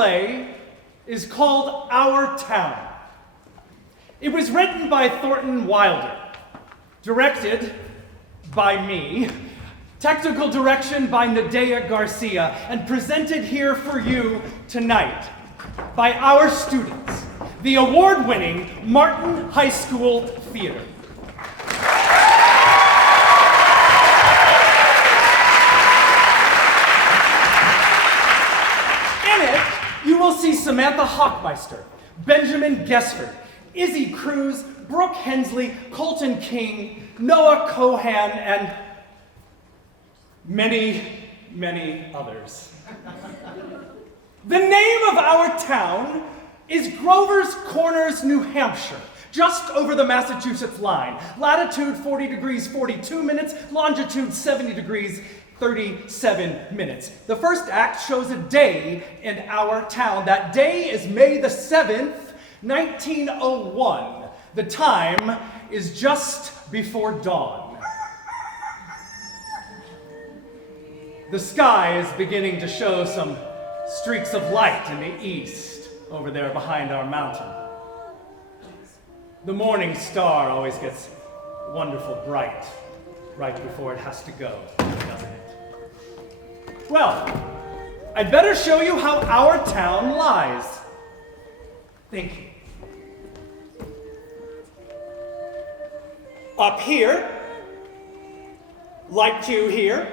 play is called Our Town. It was written by Thornton Wilder, directed by me, technical direction by Nadaha Garcia, and presented here for you tonight by our students, the award-winning Martin High School Theater. You will see Samantha Hockmeister, Benjamin Gesford, Izzy Cruz, Brooke Hensley, Colton King, Noah Cohan, and many, many others. The name of our town is Grover's Corners, New Hampshire, just over the Massachusetts line. Latitude 40 degrees 42 minutes, longitude 70 degrees 37 minutes. The first act shows a day in our town. That day is May the 7th, 1901. The time is just before dawn. The sky is beginning to show some streaks of light in the east over there behind our mountain. The morning star always gets wonderful bright right before it has to go, doesn't it? Well, I'd better show you how our town lies. Thank you. Up here, like you here.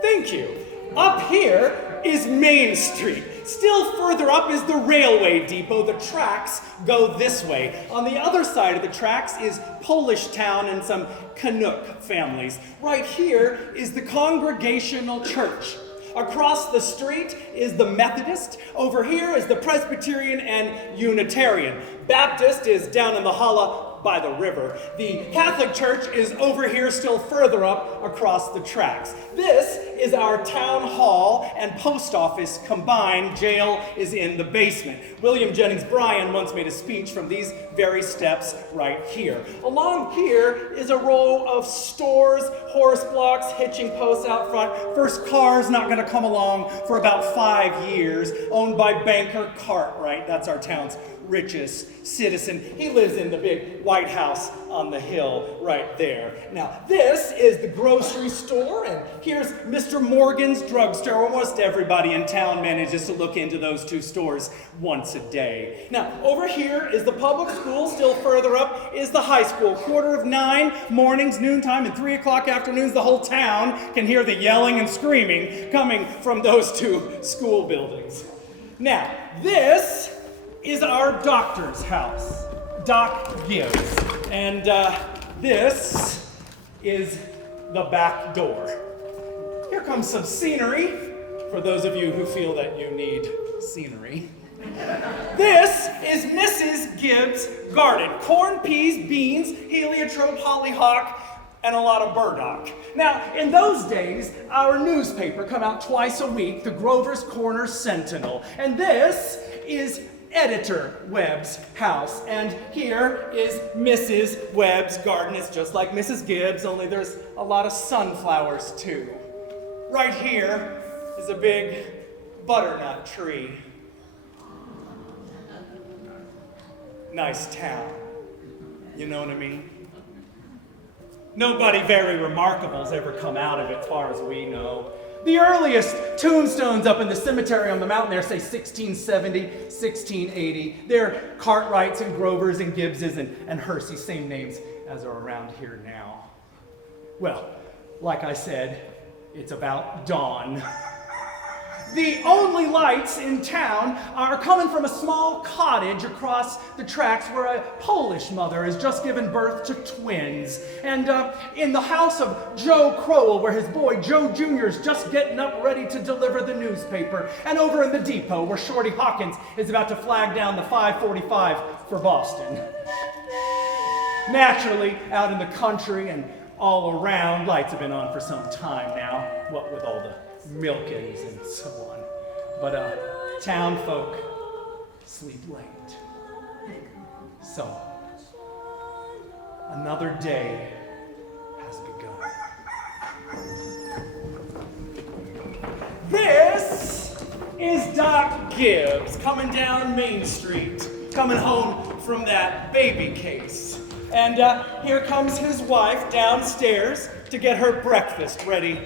Thank you. Up here is Main Street. Still further up is the railway depot. The tracks go this way. On the other side of the tracks is Polish Town and some Canuck families. Right here is the Congregational Church. Across the street is the Methodist. Over here is the Presbyterian and Unitarian. Baptist is down in the hollow by the river. The Catholic Church is over here still further up across the tracks. This is our town hall and post office combined. Jail is in the basement. William Jennings Bryan once made a speech from these very steps right here. Along here is a row of stores, horse blocks, hitching posts out front. First car's not going to come along for about 5 years, owned by banker Cartwright. That's our town's richest citizen. He lives in the big White House on the hill right there. Now, this is the grocery store, and here's Mr. Morgan's drugstore. Almost everybody in town manages to look into those two stores once a day. Now, over here is the public school. Still further up is the high school. 8:45 mornings, noontime, and 3 o'clock afternoons. The whole town can hear the yelling and screaming coming from those two school buildings. Now, this is our doctor's house, Doc Gibbs. And this is the back door. Here comes some scenery, for those of you who feel that you need scenery. This is Mrs. Gibbs' garden. Corn, peas, beans, heliotrope, hollyhock, and a lot of burdock. Now, in those days, our newspaper come out twice a week, the Grover's Corner Sentinel. And this is Editor Webb's house. And here is Mrs. Webb's garden. It's just like Mrs. Gibbs, only there's a lot of sunflowers too. Right here is a big butternut tree. Nice town. You know what I mean? Nobody very remarkable's ever come out of it, as far as we know. The earliest tombstones up in the cemetery on the mountain there say 1670, 1680. They're Cartwrights and Grovers and Gibbses and Hersey, same names as are around here now. Well, like I said, it's about dawn. The only lights in town are coming from a small cottage across the tracks where a Polish mother has just given birth to twins. And in the house of Joe Crowell, where his boy Joe Jr. is just getting up ready to deliver the newspaper. And over in the depot, where Shorty Hawkins is about to flag down the 545 for Boston. Naturally, out in the country and all around, lights have been on for some time now, what with all the milkings and so on. But town folk sleep late. So, another day has begun. This is Doc Gibbs coming down Main Street, coming home from that baby case. And here comes his wife downstairs to get her breakfast ready.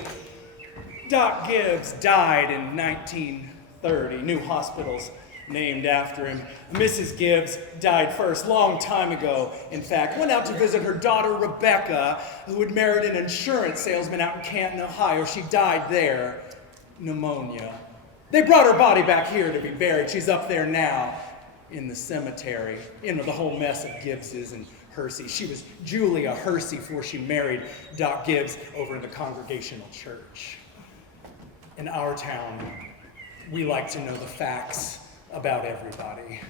Doc Gibbs died in 1930. New hospitals named after him. Mrs. Gibbs died first, long time ago, in fact. Went out to visit her daughter, Rebecca, who had married an insurance salesman out in Canton, Ohio. She died there. Pneumonia. They brought her body back here to be buried. She's up there now in the cemetery. You know, the whole mess of Gibbses and Hersey. She was Julia Hersey before she married Doc Gibbs over in the Congregational Church. In our town, we like to know the facts about everybody.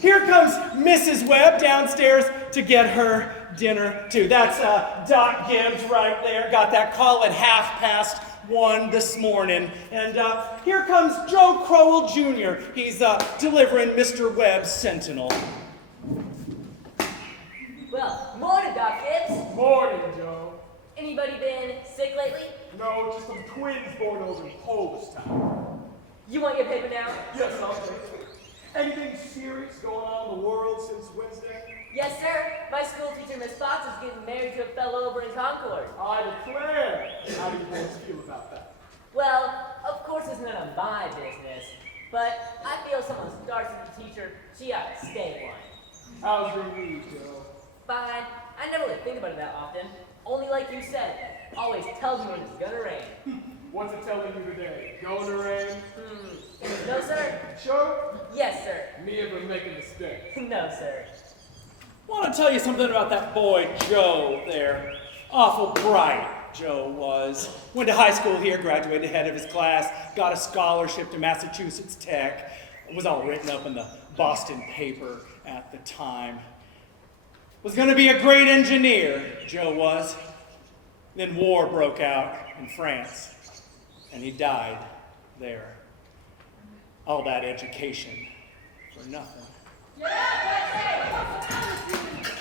Here comes Mrs. Webb downstairs to get her dinner, too. That's Doc Gibbs right there. Got that call at 1:30 this morning. And here comes Joe Crowell Jr. He's delivering Mr. Webb's Sentinel. Well, morning, Doc Gibbs. Morning, Joe. Anybody been sick lately? No, just some twins born over in Polistown. You want your paper now? Yes, I'll take it. Anything serious going on in the world since Wednesday? Yes, sir. My school teacher, Miss Fox, is getting married to a fellow over in Concord. I declare. How do you boys feel about that? Well, of course it's none of my business, but I feel someone starts as a teacher, she ought to stay one. How's your knee, Joe? Fine. I never really think about it that often. Only like you said, always tells me when it's gonna rain. What's it telling you today? Going to rain? No, sir. Sure? Yes, sir. Me ever make a mistake? No, sir. Want to tell you something about that boy, Joe, there. Awful bright, Joe was. Went to high school here, graduated head of his class, got a scholarship to Massachusetts Tech. It was all written up in the Boston paper at the time. Was going to be a great engineer, Joe was. Then war broke out in France, and he died there. All that education for nothing.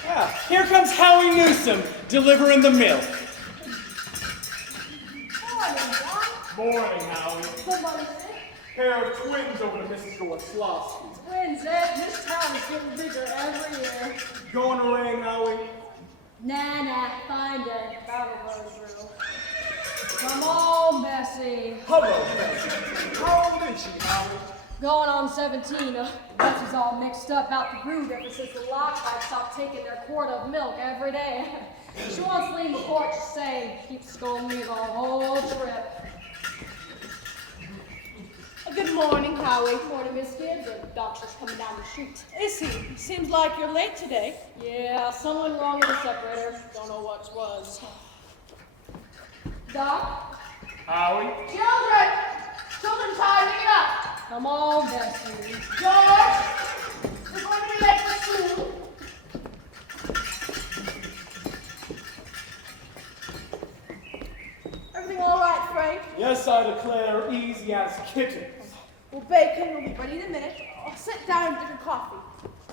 Yeah, here comes Howie Newsom delivering the milk. Morning, Doc. Morning, Howie. Somebody sick? Pair of twins over to Mrs. Gowaslowski. Twins, Ed. This town is getting bigger every year. Going to rain, Howie? Nah, fine day. That'll burn through. Come on, Bessie. Hello, Bessie. How old is she, Howie? Going on 17. Bessie's all mixed up about the brood ever since the Lockhart stopped taking their quart of milk every day. She wants to leave the porch to say, keeps scolding me the whole trip. Good morning, Howie. Morning, Miss Gibbs. The doctor's coming down the street. Is he? Seems like you're late today. Yeah, someone wrong with the separator. Don't know what was. Doc? Howie? Children! Children time, pick it up! Come on, Bessie. George, you're going to be late for school. Everything all right, Frank? Yes, I declare, easy as kittens. Well, bacon will be ready in a minute. I'll sit down and drink your coffee.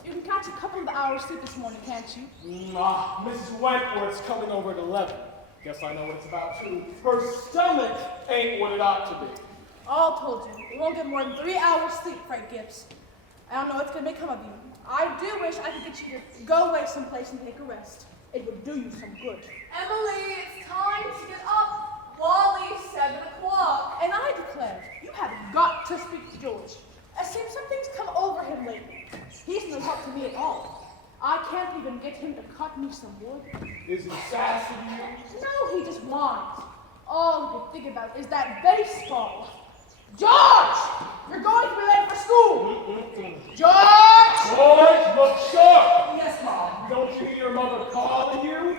You can catch a couple of hours sleep this morning, can't you? Mrs. Wentworth's coming over at 11. Guess I know what it's about, too. Her stomach ain't what it ought to be. All told you. You won't get more than 3 hours sleep, Frank Gibbs. I don't know what's going to become of you. I do wish I could get you to go away someplace and take a rest. It would do you some good. Emily, it's time to get up. Wally's 7 o'clock. And I declare, you have got to speak to George. It seems something's come over him lately. He's no help to me at all. I can't even get him to cut me some wood. Is he sassy to you? No, he just whines. All he can think about is that baseball. George! You're going to be late for school! George! George, look sharp! Yes, Mom. Don't you hear your mother calling you?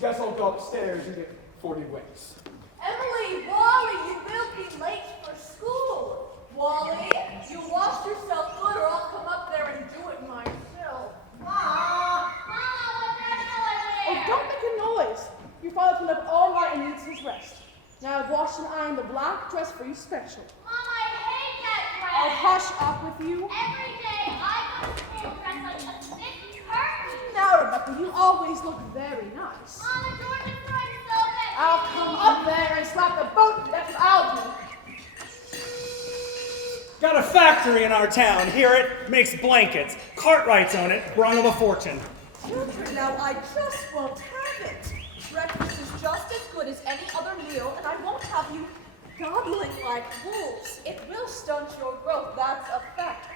Guess I'll go upstairs and get 40 winks. Emily, Wally, you will be late for school. Wally, you wash yourself good or I'll come up there and do it myself. Mama, what's that Oh, don't make a noise. Your father's been up all night and needs his rest. Now I've washed and ironed the black dress for you special. Mom, I hate that I'll hush up with you. Every day I go to school dressed like a thick curtain. Now, Rebecca, you always look very nice. Mama, George is trying so bad. I'll come up there and slap the boat. That's what I'll do. Got a factory in our town. Hear it? Makes blankets. Cartwrights own it. Brung him a fortune. Children, now I just won't have it. Breakfast is just as good as any other meal, and I won't have you gobbling like wolves. It will stunt your growth, that's a fact.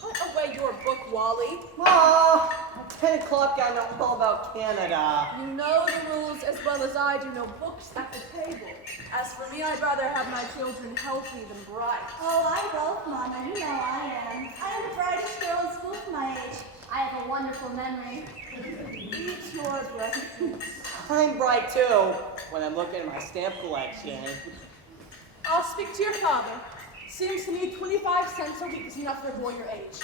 Put away your book, Wally. At 10 o'clock I know all about Canada. You know the rules as well as I do. No books at the table. As for me, I'd rather have my children healthy than bright. Oh, I will, Mama. You know I am. I am the brightest girl in school for my age. I have a wonderful memory. Eat your breakfast. I'm bright too, when I'm looking at my stamp collection. I'll speak to your father. Seems to me 25 cents a week is enough for a boy your age.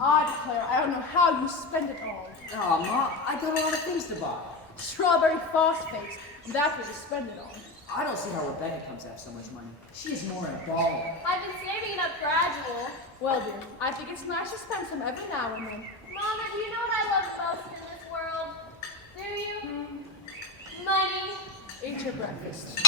I declare, I don't know how you spend it all. Oh, Ma, I got a lot of things to buy. Strawberry phosphates, that's what you spend it on. I don't see how Rebecca comes to have so much money. She is more a baller. I've been saving it up gradual. Well, dear, I think it's nice to spend some every now and then. Mama, do you know what I love most in this world? Do you? Money. Eat your breakfast.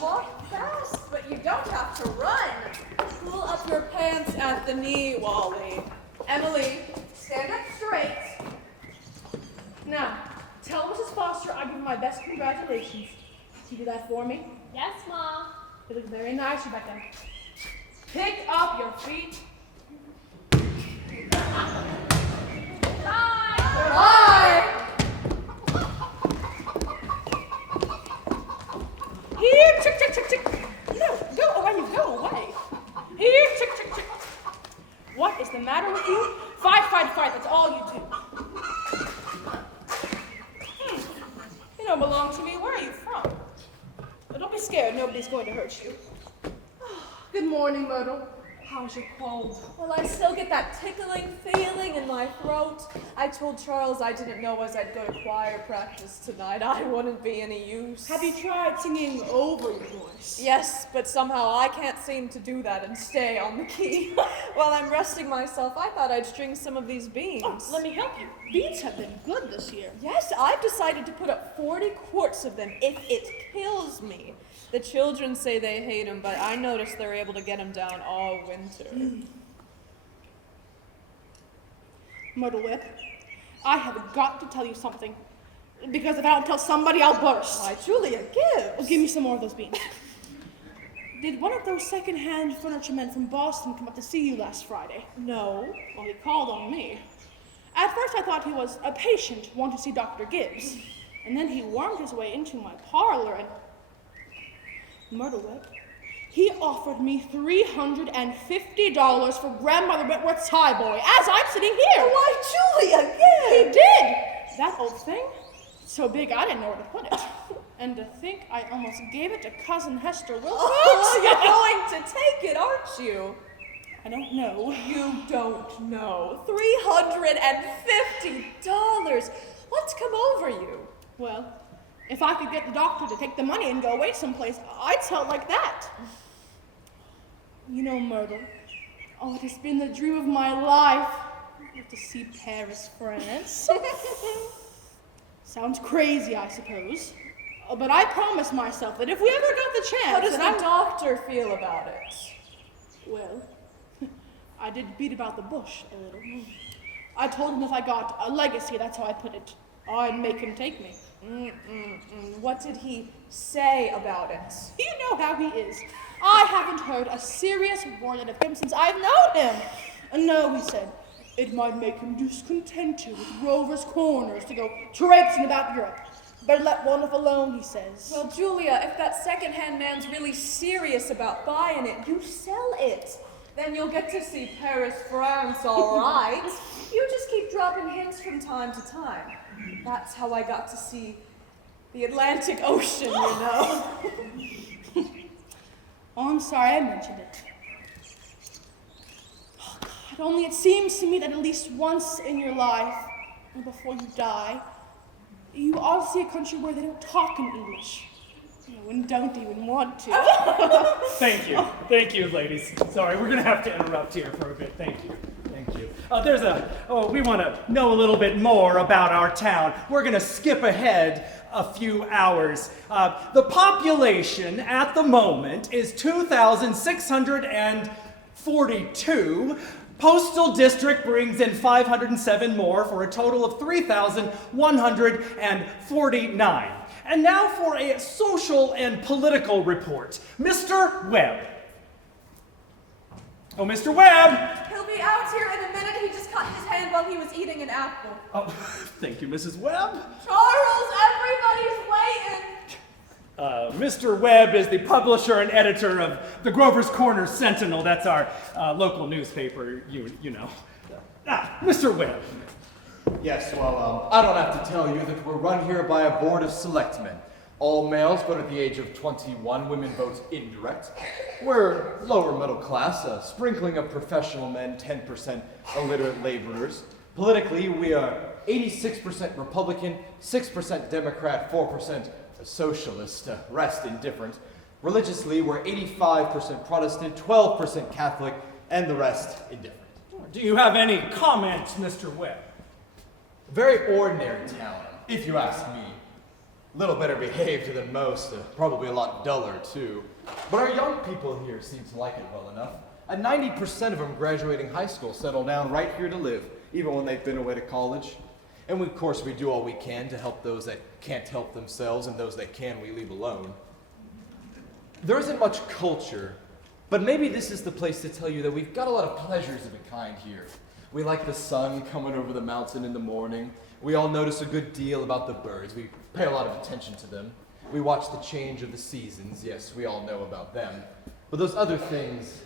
Walk fast, but you don't have to run. Pull up your pants at the knee, Wally. Emily, stand up straight. Now, tell Mrs. Foster I give her my best congratulations. Can you do that for me? Yes, Mom. You look very nice, Rebecca. Pick up your feet. Bye. Here, chick, chick, chick, chick. No, go away, you go away. Here, chick, chick, chick. What is the matter with you? Fight, fight, fight, that's all you do. You don't belong to me. Where are you from? But don't be scared, nobody's going to hurt you. Good morning, Myrtle. How's your cold? Well, I still get that tickling feeling in my throat. I told Charles I didn't know as I'd go to choir practice tonight. I wouldn't be any use. Have you tried singing over your voice? Yes, but somehow I can't seem to do that and stay on the key. While I'm resting myself, I thought I'd string some of these beans. Oh, let me help you. Beans have been good this year. Yes, I've decided to put up 40 quarts of them if it kills me. The children say they hate them, but I notice they're able to get them down all winter. Myrtle Whip, I have got to tell you something. Because if I don't tell somebody, I'll burst. Why, Julia, give. Oh, give me some more of those beans. Did one of those second-hand furniture men from Boston come up to see you last Friday? No. Well, he called on me. At first I thought he was a patient wanting to see Dr. Gibbs. And then he wormed his way into my parlor and... Myrtle Whip, he offered me $350 for Grandmother Wentworth's tie boy, as I'm sitting here. Why, Julia, He give. did! That old thing, so big I didn't know where to put it. And to think I almost gave it to Cousin Hester Wilcox. Oh, you're going to take it, aren't you? I don't know. You don't know. $350. What's come over you? Well, if I could get the doctor to take the money and go away someplace, I'd tell it like that. You know, Myrtle, oh, it has been the dream of my life to see Paris, France. Sounds crazy, I suppose. But I promised myself that if we ever got the chance... How does the doctor feel about it? Well, I did beat about the bush a little. I told him if I got a legacy, that's how I put it, I'd make him take me. What did he say about it? You know how he is. I haven't heard a serious word out of him since I've known him. No, he said, it might make him discontented with Rover's Corners to go traipsing about Europe. Better let one of alone, he says. Well, Julia, if that second-hand man's really serious about buying it, you sell it. Then you'll get to see Paris, France, all right. You just keep dropping hints from time to time. That's how I got to see the Atlantic Ocean, you know. Oh, I'm sorry I mentioned it. Oh, God, only it seems to me that at least once in your life, before you die, you ought to see a country where they don't talk in English. And don't even want to. Thank you, ladies. Sorry, we're gonna have to interrupt here for a bit. Thank you. you. We want to know a little bit more about our town. We're going to skip ahead a few hours. The population at the moment is 2,642. Postal District brings in 507 more for a total of 3,149. And now for a social and political report. Mr. Webb. Oh, Mr. Webb! He'll be out here in a minute. He just cut his hand while he was eating an apple. Oh, thank you, Mrs. Webb. Charles, everybody's waiting. Mr. Webb is the publisher and editor of the Grover's Corner Sentinel. That's our local newspaper, you know. Mr. Webb. Yes, well, I don't have to tell you that we're run here by a board of selectmen. All males, but at the age of 21, women vote indirect. We're lower middle class, a sprinkling of professional men, 10% illiterate laborers. Politically, we are 86% Republican, 6% Democrat, 4% socialist, rest indifferent. Religiously, we're 85% Protestant, 12% Catholic, and the rest indifferent. Do you have any comments, Mr. Webb? Very ordinary town, if you ask me. A little better behaved than most, probably a lot duller too. But our young people here seem to like it well enough. 90% of them graduating high school settle down right here to live, even when they've been away to college. And of course, we do all we can to help those that can't help themselves, and those that can, we leave alone. There isn't much culture, but maybe this is the place to tell you that we've got a lot of pleasures of a kind here. We like the sun coming over the mountain in the morning. We all notice a good deal about the birds. We pay a lot of attention to them. We watch the change of the seasons. Yes, we all know about them. But those other things,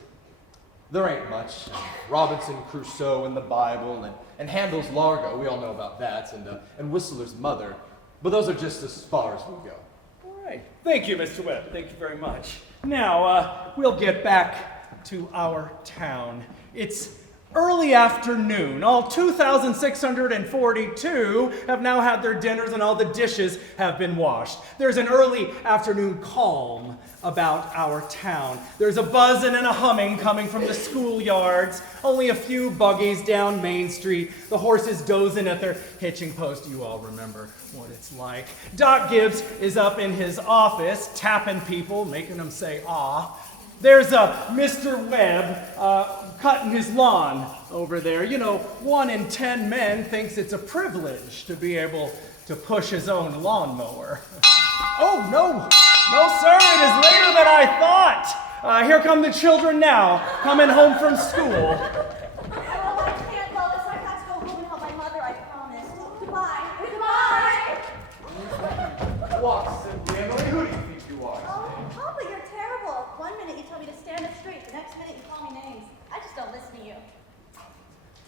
there ain't much. Robinson Crusoe in the Bible, and Handel's Largo, we all know about that, and Whistler's Mother. But those are just as far as we'll go. All right. Thank you, Mr. Webb. Thank you very much. Now, we'll get back to our town. It's early afternoon. All 2,642 have now had their dinners and all the dishes have been washed. There's an early afternoon calm about our town. There's a buzzing and a humming coming from the schoolyards. Only a few buggies down Main Street. The horses dozing at their hitching post. You all remember what it's like. Doc Gibbs is up in his office, tapping people, making them say, ah. There's Mr. Webb cutting his lawn over there. You know, 1 in 10 men thinks it's a privilege to be able to push his own lawnmower. Oh, no, sir, it is later than I thought. Here come the children now, coming home from school. Oh, I can't, Lois. I got to go home and help my mother, I promised. Goodbye. What, simply, Emily? Who do you think you are? Oh, Papa, you're terrible. One minute you tell me to stand up straight, the next minute you call me names. I just don't listen to you.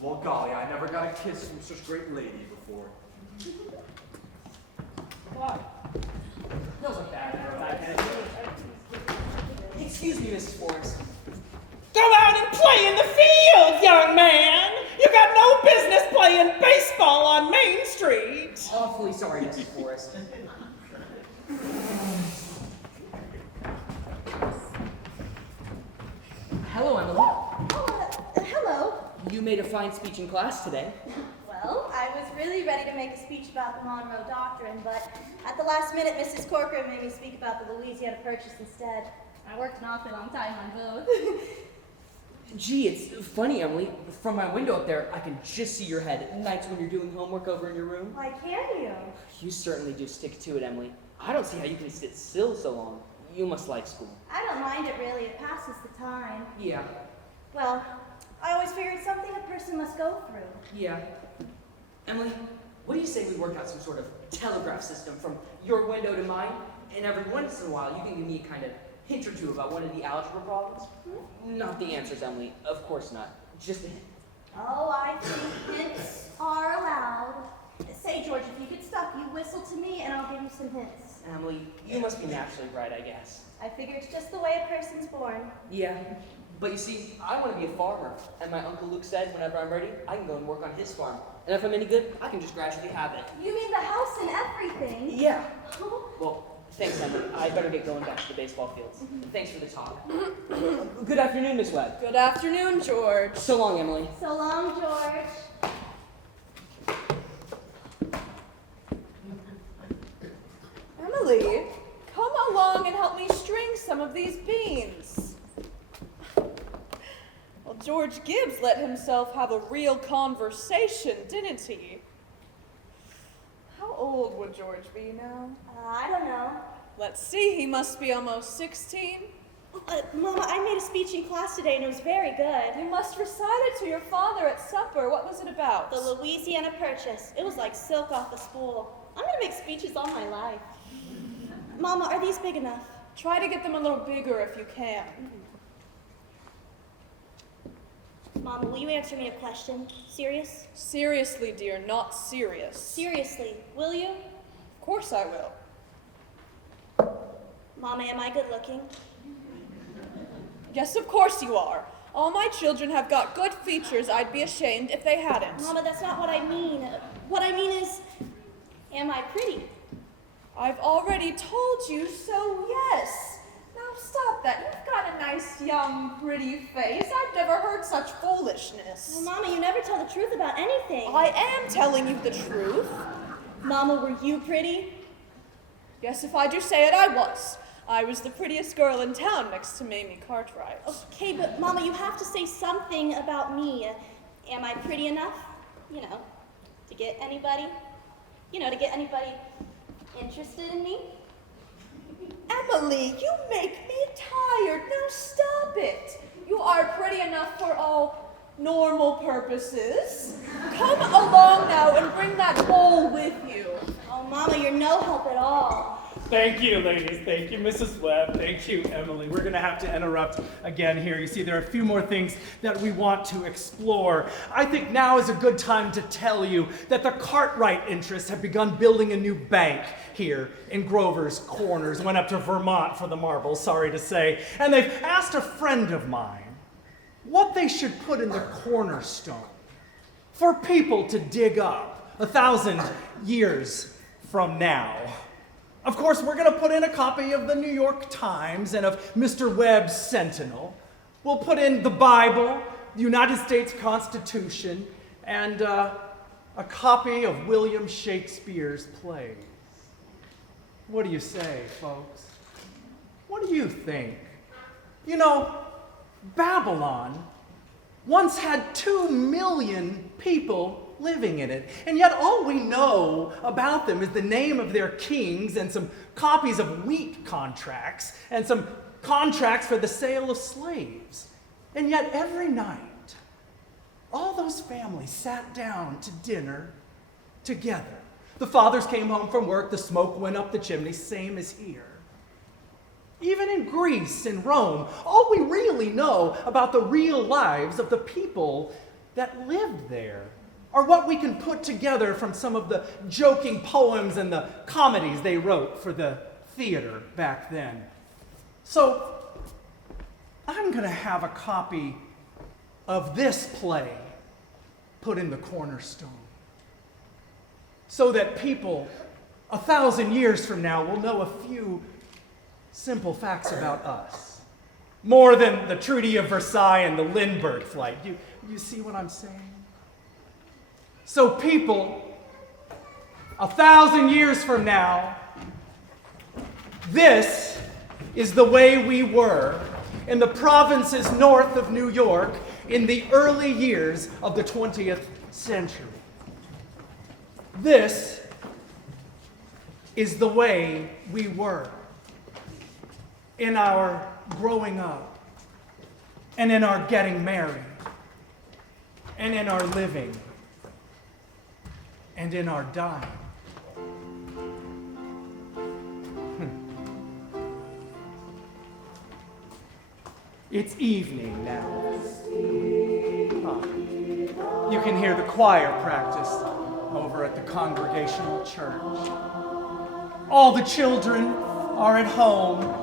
Well, golly, I never got a kiss from such a great lady before. What? That wasn't bad. Excuse me, Mrs. Forrest. Go out and play in the field, young man. You got no business playing baseball on Main Street. Awfully sorry, Mrs. Forrest. Hello, Emily. Hello. You made a fine speech in class today. Well, I was really ready to make a speech about the Monroe Doctrine, but at the last minute, Mrs. Corcoran made me speak about the Louisiana Purchase instead. I worked an awfully long time on both. Gee, it's funny, Emily. From my window up there, I can just see your head nights when you're doing homework over in your room. Why can't you? You certainly do stick to it, Emily. I don't see how you can sit still so long. You must like school. I don't mind it really. It passes the time. Yeah. Well, I always figured it's something a person must go through. Yeah. Emily, what do you say we work out some sort of telegraph system from your window to mine, and every once in a while you can give me a kind of hint or two about one of the algebra problems? Not the answers, Emily. Of course not. Just a hint. Oh, I think hints are allowed. Say, George, if you get stuck, you whistle to me and I'll give you some hints. Emily, you must be naturally bright, I guess. I figure it's just the way a person's born. Yeah. But you see, I want to be a farmer, and my Uncle Luke said whenever I'm ready, I can go and work on his farm. And if I'm any good, I can just gradually have it. You mean the house and everything? Yeah. Well, Thanks, Emily. I better get going back to the baseball fields. Thanks for the talk. Good afternoon, Miss Webb. Good afternoon, George. So long, Emily. So long, George. Emily, come along and help me string some of these beans. Well, George Gibbs let himself have a real conversation, didn't he? How old would George be now? I don't know. Let's see, he must be almost 16. Mama, I made a speech in class today and it was very good. You must recite it to your father at supper. What was it about? The Louisiana Purchase. It was like silk off the spool. I'm gonna make speeches all my life. Mama, are these big enough? Try to get them a little bigger if you can. Mama, will you answer me a question? Serious? Seriously, dear, not serious. Seriously, will you? Of course I will. Mama, am I good looking? Yes, of course you are. All my children have got good features. I'd be ashamed if they hadn't. Mama, that's not what I mean. What I mean is, am I pretty? I've already told you, so yes. Now stop that. You've got a nice, young, pretty face. I've never heard such foolishness. Well, Mama, you never tell the truth about anything. I am telling you the truth. Mama, were you pretty? Yes, if I do say it, I was. I was the prettiest girl in town next to Mamie Cartwright. Okay, but Mama, you have to say something about me. Am I pretty enough? You know, to get anybody? You know, to get anybody interested in me? Emily, you make me tired. Now stop it. You are pretty enough for all normal purposes. Come along now and bring that bowl with you. Oh, Mama, you're no help at all. Thank you, ladies. Thank you, Mrs. Webb. Thank you, Emily. We're going to have to interrupt again here. You see, there are a few more things that we want to explore. I think now is a good time to tell you that the Cartwright interests have begun building a new bank here in Grover's Corners. Went up to Vermont for the marbles, sorry to say. And they've asked a friend of mine what they should put in the cornerstone for people to dig up 1,000 years from now. Of course, we're going to put in a copy of the New York Times and of Mr. Webb's Sentinel. We'll put in the Bible, the United States Constitution, and a copy of William Shakespeare's plays. What do you say, folks? What do you think? You know, Babylon once had 2 million people living in it, and yet all we know about them is the name of their kings and some copies of wheat contracts and some contracts for the sale of slaves. And yet every night, all those families sat down to dinner together. The fathers came home from work, the smoke went up the chimney, same as here. Even in Greece and Rome, all we really know about the real lives of the people that lived there are what we can put together from some of the joking poems and the comedies they wrote for the theater back then. So, I'm going to have a copy of this play put in the cornerstone so that people 1,000 years from now will know a few simple facts about us. More than the Treaty of Versailles and the Lindbergh flight. You see what I'm saying? So people, 1,000 years from now, this is the way we were in the provinces north of New York in the early years of the 20th century. This is the way we were in our growing up, and in our getting married, and in our living, and in our dying. It's evening now. You can hear the choir practice over at the Congregational Church. All the children are at home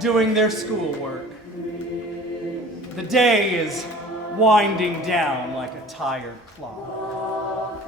doing their schoolwork. The day is winding down like a tired clock.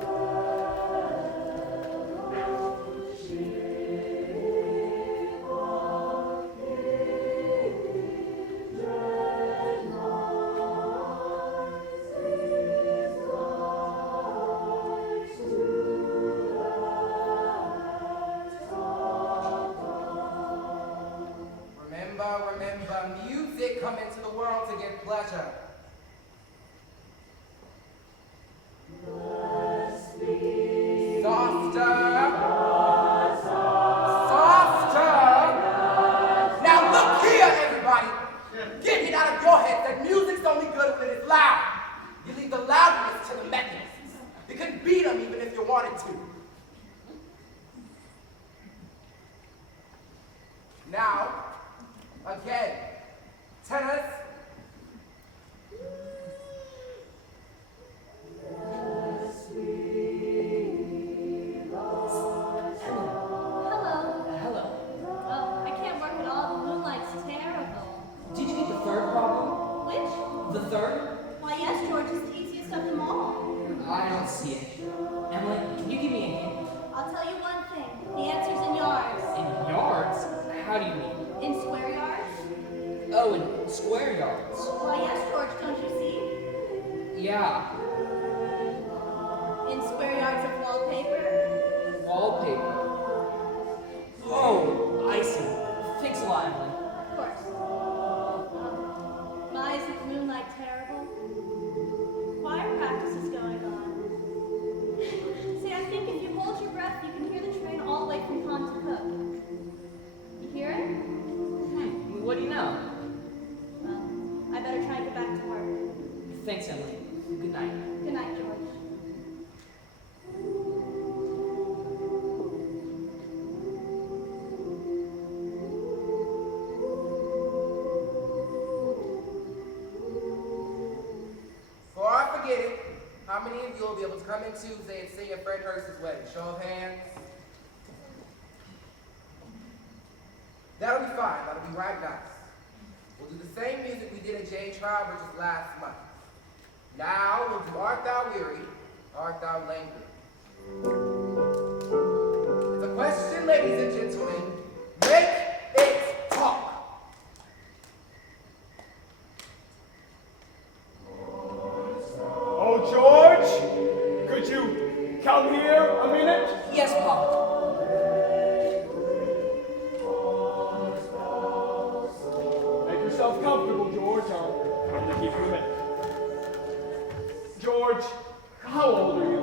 you will be able to come in Tuesday and sing at Fred Hurst's wedding? Show of hands. That'll be fine. That'll be right nice. We'll do the same music we did at J. Trowbridge's last month. Now we'll do Art Thou Weary, Art Thou Languid. It's a question, ladies and gentlemen. Make it talk. Oh, George, could you come here a minute? Yes, Pop. Make yourself comfortable, George. I'll only give you a minute. George, how old are you?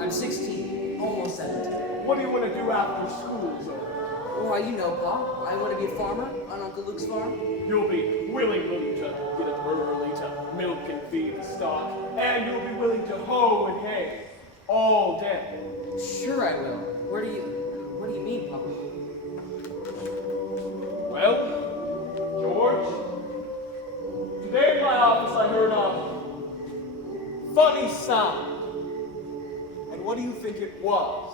I'm 16, almost 17. What do you want to do after school is over? Why, you know, Pop. I want to be a farmer on Uncle Luke's farm. You'll be willing to get up early to milk and feed the stock, and you'll be willing to hoe and hay all day. Sure I will. What do you mean, Papa? Well, George, today in my office I heard a funny sound. And what do you think it was?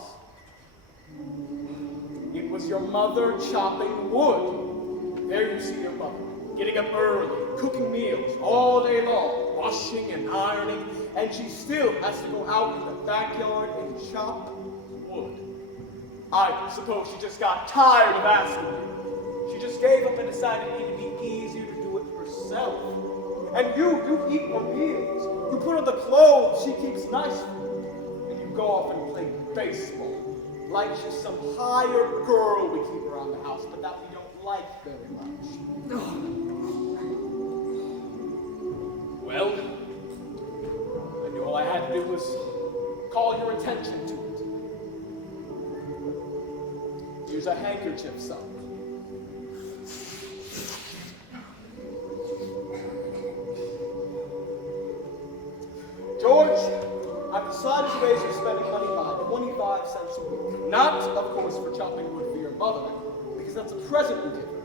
It was your mother chopping wood. There you see your mother, getting up early, cooking meals all day long, washing and ironing, and she still has to go out in the backyard and chop wood. I suppose she just got tired of asking you. She just gave up and decided it would be easier to do it herself. And you eat her meals. You put on the clothes she keeps nice for you. And you go off and play baseball. Like she's some hired girl we keep around the house, but that we don't like very much. Well, I knew all I had to do was call your attention to it. Use a handkerchief, son. George, I've decided to raise your spending money by 25 cents a week. Not, of course, for chopping wood for your mother, because that's a present you give her,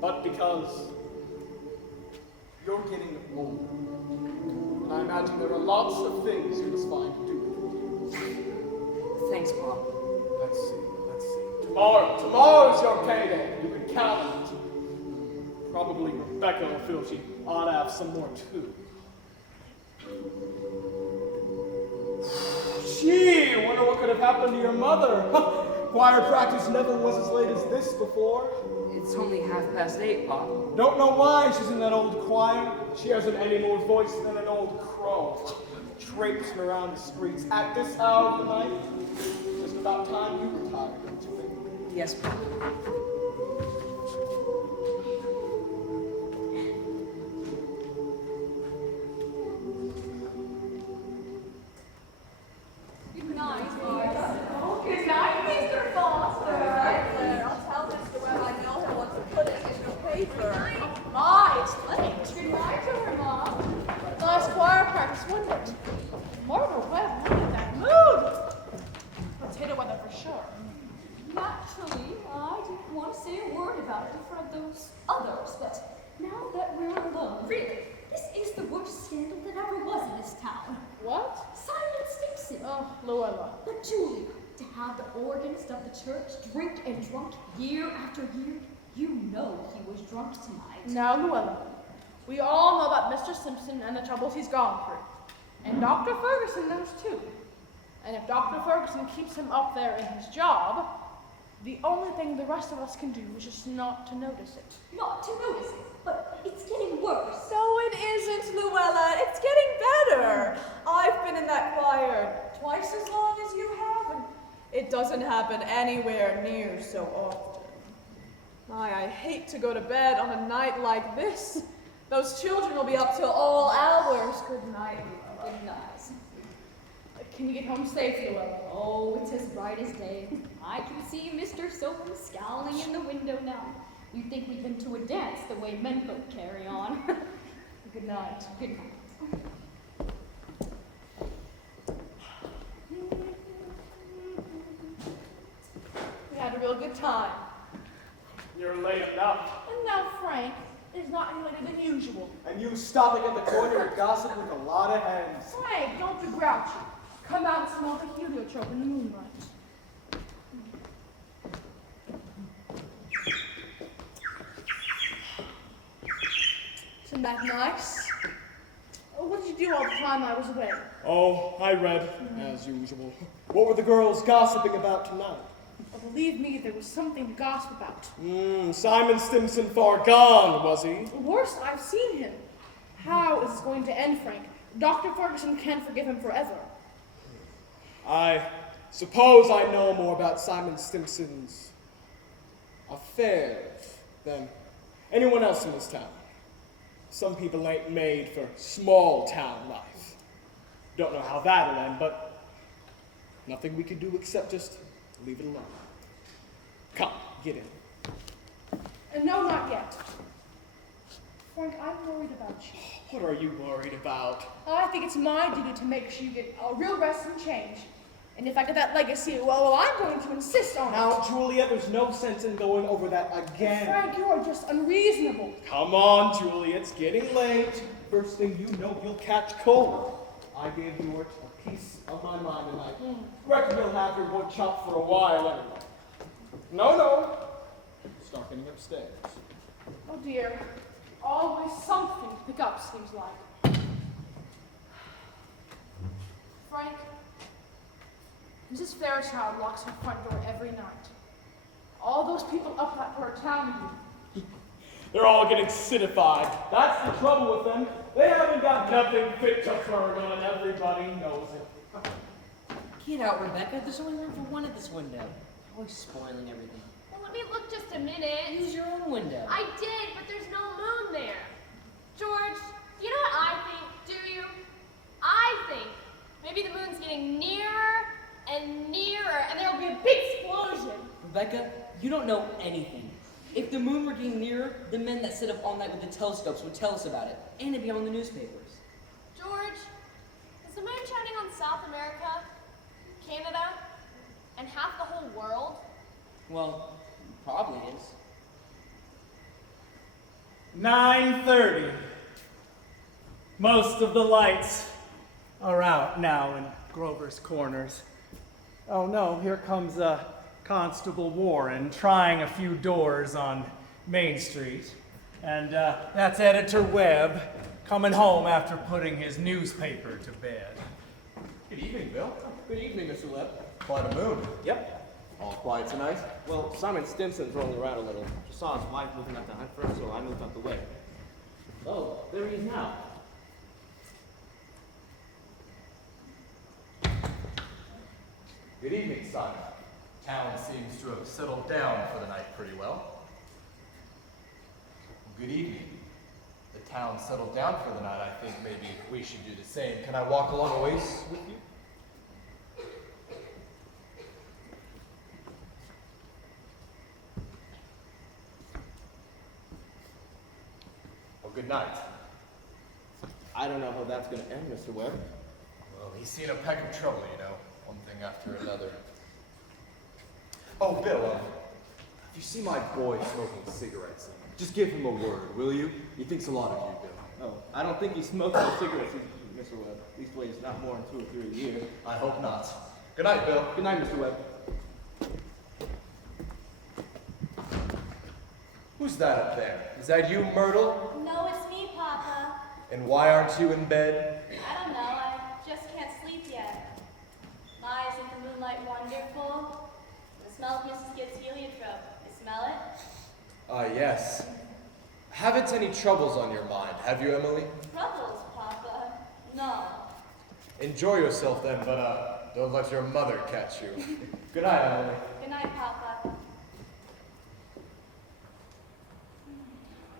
but because you're getting older. And I imagine there are lots of things you must find to do. Thanks, Pop. Let's see. Tomorrow's your payday. You can count on it. Probably Rebecca will feel she ought to have some more too. Gee, I wonder what could have happened to your mother. Choir practice never was as late as this before. It's only 8:30, Pop. Don't know why she's in that old choir. She hasn't any more voice than an old crow. Traipsing around the streets at this hour of the night. Just about time you retired, don't you think? Yes, Pop. Good night, Mr. Foster. Right there. I'll tell Mr. Webb I know he'll want to put it in your paper. Ma, it's late. Good night to her, Mom. Last choir practice, wasn't it? Murder Webb, look at that mood. Potato weather for sure. Naturally, I didn't want to say a word about it in front of those others, but now that we're alone, really, this is the worst scandal that ever was in this town. What? Simon Stinson. Oh, Luella. But Julia, to have the organist of the church drink and drunk year after year, you know he was drunk tonight. Now, Luella, we all know about Mr. Simpson and the troubles he's gone through. And Dr. Ferguson knows too. And if Dr. Ferguson keeps him up there in his job, the only thing the rest of us can do is just not to notice it. Not to notice it, but it's getting worse. No, it isn't, Luella. It's getting better. I've been in that choir twice as long as you have, and it doesn't happen anywhere near so often. I hate to go to bed on a night like this. Those children will be up till all hours. Good night, Luella. Good night. Can you get home safe, Luella? Oh, it's as bright as day. I can see Mr. Sophie scowling in the window now. You'd think we'd been to a dance the way men folk carry on. Good night. Good night. We had a real good time. You're late enough. And now, Frank, It is not any later than usual. And you stopping at the corner to gossip with a lot of hens. Frank, don't be grouchy. Come out and smell the heliotrope in the moonlight. Isn't that nice? Oh, what did you do all the time I was away? Oh, I read, as usual. What were the girls gossiping about tonight? Oh, believe me, there was something to gossip about. Simon Stimson far gone, was he? Worse, I've seen him. How is this going to end, Frank? Dr. Ferguson can't forgive him forever. I suppose I know more about Simon Stimson's affairs than anyone else in this town. Some people ain't made for small town life. Don't know how that'll end, but nothing we can do except just leave it alone. Come, get in. No, not yet. Frank, I'm worried about you. What are you worried about? I think it's my duty to make sure you get a real rest and change. And if I get that legacy, well, I'm going to insist on it. Now, Julia, there's no sense in going over that again. Frank, you are just unreasonable. Come on, Julia, it's getting late. First thing you know, you'll catch cold. I gave you a piece of my mind tonight. Reckon you'll have your wood chopped for a while anyway. No. Start getting upstairs. Oh dear. Always something to pick up, seems like. Frank, Mrs. Fairchild locks her front door every night. All those people up that part of town do. They're all getting citified. That's the trouble with them. They haven't got nothing fit to burn on. Everybody knows it. Get out, Rebecca. There's only room for one at this window. You're always spoiling everything. Well, let me look just a minute. Use your own window. I did, but there's no moon there. George, you know what I think, do you? I think maybe the moon's getting nearer and nearer, and there'll be a big explosion. Rebecca, you don't know anything. If the moon were getting nearer, the men that sit up all night with the telescopes would tell us about it, and it'd be on the newspapers. George, is the moon shining on South America, Canada, and half the whole world? Well, probably is. 9:30. Most of the lights are out now in Grover's Corners. Oh no, here comes Constable Warren trying a few doors on Main Street. And that's Editor Webb coming home after putting his newspaper to bed. Good evening, Bill. Good evening, Mr. Webb. Quite a moon. Yep. All quiet tonight? Well, Simon Stimson's rolling around a little. Just saw his wife moving out to hunt for him, so I moved out the way. Oh, there he is now. Good evening, Simon. Town seems to have settled down for the night pretty well. Good evening. The town settled down for the night. I think maybe we should do the same. Can I walk along a ways with you? Well, good night. I don't know how that's going to end, Mr. Webb. Well, he's seen a peck of trouble, you know. One thing after another. Oh, Bill, if you see my boy smoking cigarettes, just give him a word, will you? He thinks a lot of you, Bill. Oh, I don't think he smokes no cigarettes, Mr. Webb. At least ways not more than 2 or 3 a year. I hope not. Good night, Bill. Good night, Mr. Webb. Who's that up there? Is that you, Myrtle? No, it's me, Papa. And why aren't you in bed? I don't know. I just can't sleep yet. My, isn't the moonlight wonderful? The smell of Mrs. Gibbs' heliotrope. You smell it? Ah, yes. Haven't any troubles on your mind, have you, Emily? Troubles, Papa? No. Enjoy yourself then, but don't let your mother catch you. Good night, Emily. Good night, Papa.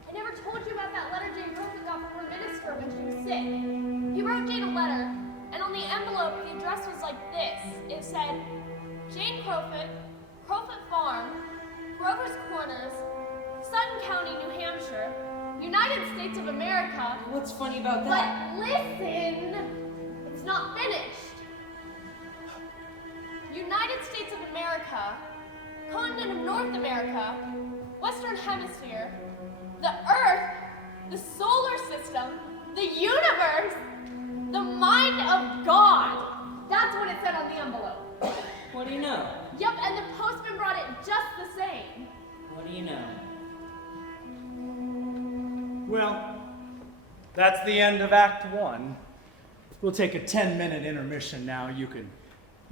I never told you about that letter Jane Crofit got from her minister when she was sick. He wrote Jane a letter, and on the envelope, the address was like this. It said, Jane Crofit, Crofit Farm, Grover's Corners, Sutton County, New Hampshire, United States of America. What's funny about that? But listen, it's not finished. United States of America, continent of North America, Western Hemisphere, the Earth, the solar system, the universe, the mind of God. That's what it said on the envelope. What do you know? Yep, and the postman brought it just the same. What do you know? Well, that's the end of Act 1. We'll take a 10-minute intermission now. You can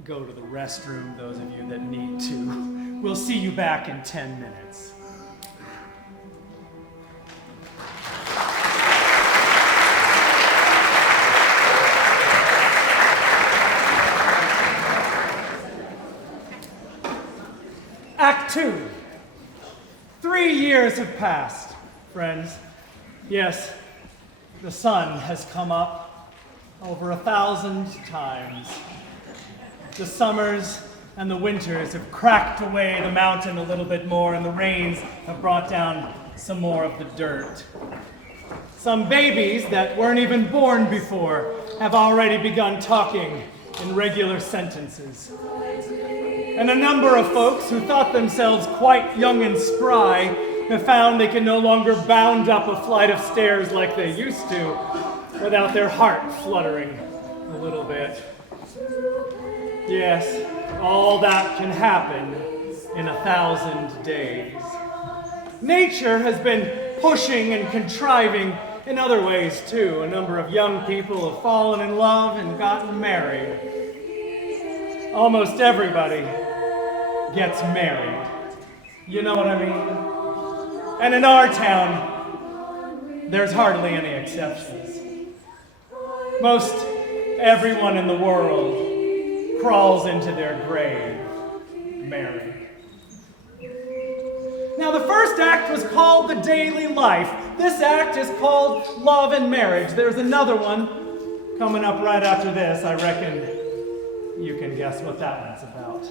go to the restroom, those of you that need to. We'll see you back in 10 minutes. Act 2. 3 years have passed, friends. Yes, the sun has come up over 1,000 times. The summers and the winters have cracked away the mountain a little bit more, and the rains have brought down some more of the dirt. Some babies that weren't even born before have already begun talking in regular sentences. And a number of folks who thought themselves quite young and spry have found they can no longer bound up a flight of stairs like they used to without their heart fluttering a little bit. Yes, all that can happen in 1,000 days. Nature has been pushing and contriving in other ways too. A number of young people have fallen in love and gotten married. Almost everybody gets married. You know what I mean? And in our town, there's hardly any exceptions. Most everyone in the world crawls into their grave married. Now, the first act was called The Daily Life. This act is called Love and Marriage. There's another one coming up right after this. I reckon you can guess what that one's about.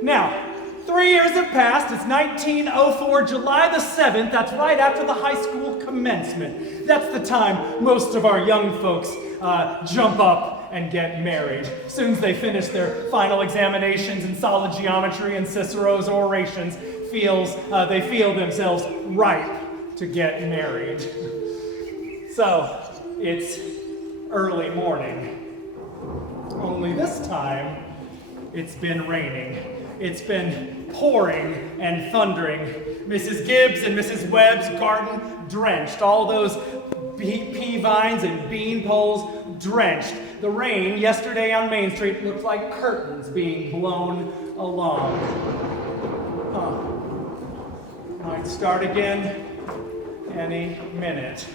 Now, 3 years have passed. It's 1904, July the 7th. That's right after the high school commencement. That's the time most of our young folks jump up and get married. As soon as they finish their final examinations in solid geometry and Cicero's orations, they feel themselves ripe to get married. So, it's early morning. Only this time, it's been raining. It's been pouring and thundering. Mrs. Gibbs and Mrs. Webb's garden drenched. All those pea vines and bean poles drenched. The rain yesterday on Main Street looked like curtains being blown along. Might start again any minute.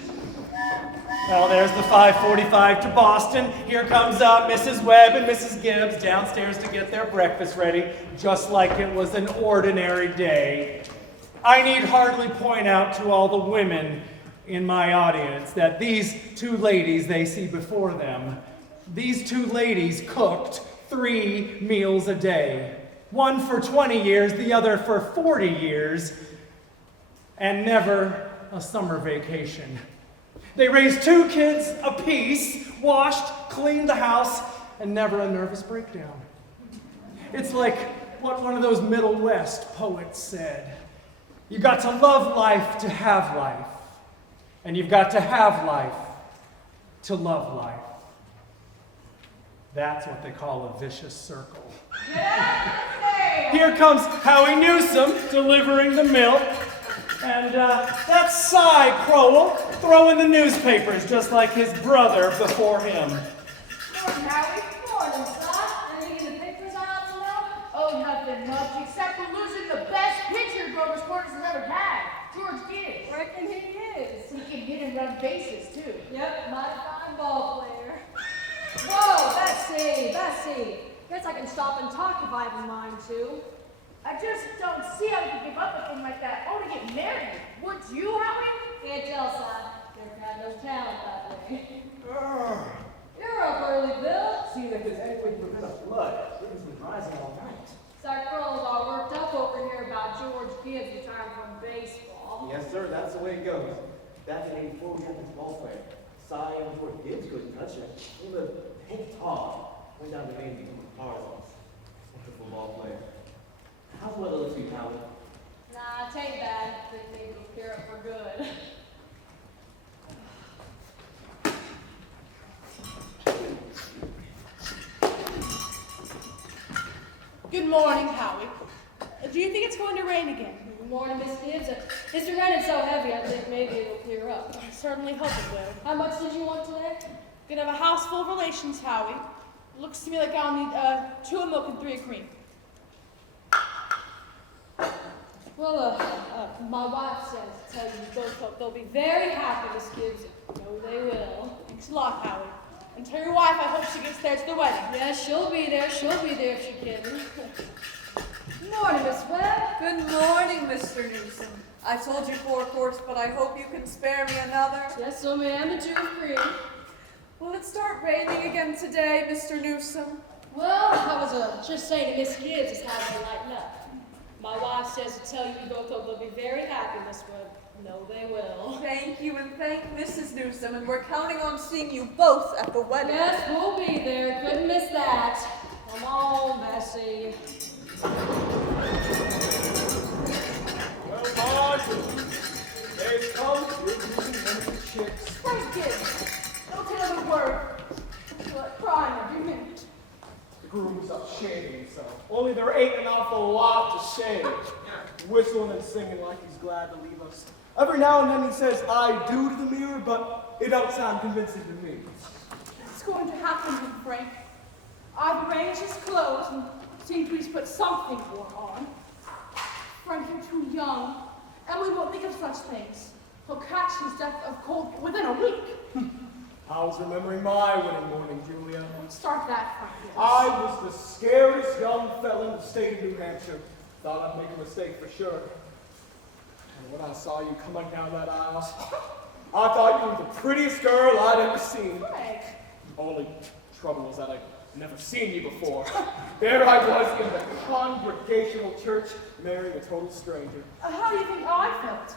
Well, there's the 5:45 to Boston. Here comes Mrs. Webb and Mrs. Gibbs downstairs to get their breakfast ready, just like it was an ordinary day. I need hardly point out to all the women in my audience that these two ladies they see before them, these two ladies cooked 3 meals a day. One for 20 years, the other for 40 years, and never a summer vacation. They raised 2 kids apiece, washed, cleaned the house, and never a nervous breakdown. It's like what one of those Middle West poets said. You got to love life to have life, and you've got to have life to love life. That's what they call a vicious circle. Here comes Howie Newsom delivering the milk. And that's Cy Crowell throwing the newspapers just like his brother before him. Morning, Howie. Morning, son. Anything in the pictures I ought to know? Oh, nothing much, except for losing the best pitcher Grover's Quarters has ever had, George Gibbs. Reckon he is. He can hit and run bases, too. Yep, mighty fine ball player. Whoa, Bessie. Guess I can stop and talk if I have a mind to. I just don't see how you can give up a thing like that. I want to get married. Would you, Howie? Can't tell, son. Never had no talent that way. You're up early, Bill. See if there's any way to prevent a flood. It's been rising all night. Zach Crowell's all worked up over here about George Gibbs retiring from baseball. Yes, sir, that's the way it goes. Back in '84, we had this ball player. Cy and George Gibbs couldn't touch it. He was pink tall. Went down to Maine to the Tarzans. Wonderful ball player. How's the weather look to you, Howie? Nah, it ain't bad. Think maybe a pair morning, Howie. Do you think it's going to rain again? Good morning, Miss Gibbs. It's raining so heavy, I think maybe it'll clear up. I certainly hope it will. How much did you want today? Gonna have a house full of relations, Howie. Looks to me like I'll need 2 of milk and 3 of cream. Well, my wife says to tell you both hope they'll be very happy, Miss Gibbs. No, they will. Thanks a lot, Howie. And tell your wife I hope she gets there to the wedding. Yeah, she'll be there. She'll be there if she can. Good morning, Miss Webb. Good morning, Mr. Newsom. I told you 4 quarts, but I hope you can spare me another. Yes, so ma'am, and 2 of cream. Will it start raining again today, Mr. Newsom? Well, I was just saying to Miss Gibbs is how they lighten up. My wife says to tell you both hope they'll be very happy, Miss Webb. No, they will. Thank you, and thank Mrs. Newsom, and we're counting on seeing you both at the wedding. Yes, we'll be there. Couldn't miss that. Come on, Bessie. Well, Marjorie, they've come to you chicks. Frank Gibbs, don't say another word. You'll crying every minute. The groom's up shaving himself. Only there ain't an awful lot to shave. Whistling and singing like he's glad to leave us. Every now and then he says, I do to the mirror, but it don't sound convincing to me. What's going to happen to Frank? I've arranged his clothes and seen he's put something more on. Frank, you're too young, and we won't think of such things. He'll catch his death of cold within a week. I was remembering my wedding morning, Julia. Don't start that, Frank. I was the scariest young fella in the state of New Hampshire. Thought I'd make a mistake for sure. And when I saw you coming down that aisle, I thought you were the prettiest girl I'd ever seen. Frank. Only trouble was that I'd never seen you before. There I was in the congregational church, marrying a total stranger. How do you think I felt?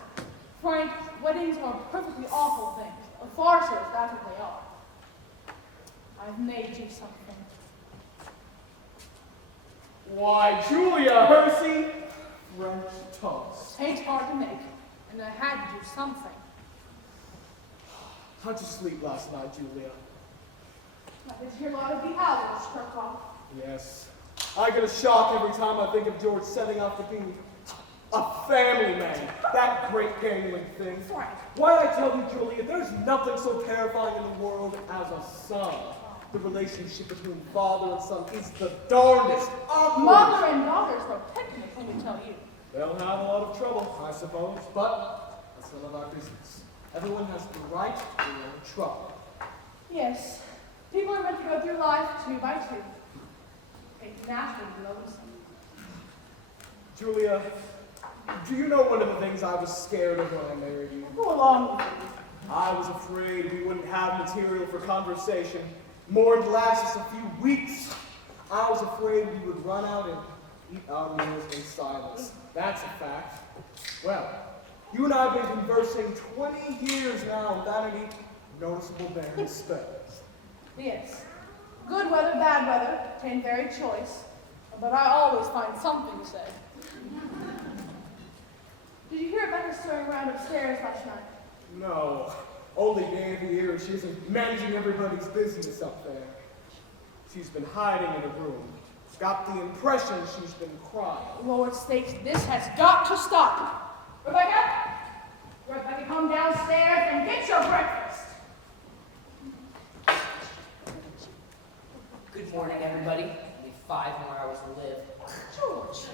Frank, weddings are perfectly awful things. Farces, that's what they are. I've made you something. Why, Julia Hersey, French toast. It ain't hard to make, and I had to do something. How'd you sleep last night, Julia? I could hear a lot of the owls struck off. Yes. I get a shock every time I think of George setting off to be a family man. That great gangling thing. Frank. Why I tell you, Julia, there's nothing so terrifying in the world as a son. The relationship between father and son is the darndest awkward. Mother and daughters were picnic, let me tell you. They'll have a lot of trouble, I suppose, but that's none of our business. Everyone has the right to their own trouble. Yes, people are meant to go through life 2 by 2. It's naturally lonesome. Julia, do you know one of the things I was scared of when I married you? Go along with you. I was afraid we wouldn't have material for conversation. More than last us a few weeks. I was afraid we would run out and eat our meals in silence. That's a fact. Well, you and I have been conversing 20 years now without any noticeable barren spells. Yes. Good weather, bad weather, 'tain't very choice. But I always find something to say. Did you hear Rebecca stirring around upstairs last night? No, only Nancy here. She isn't managing everybody's business up there. She's been hiding in a room. Got the impression she's been crying. Lord sakes, this has got to stop. Rebecca? Rebecca, come downstairs and get your breakfast. Good morning, everybody. Only 5 more hours to live. George.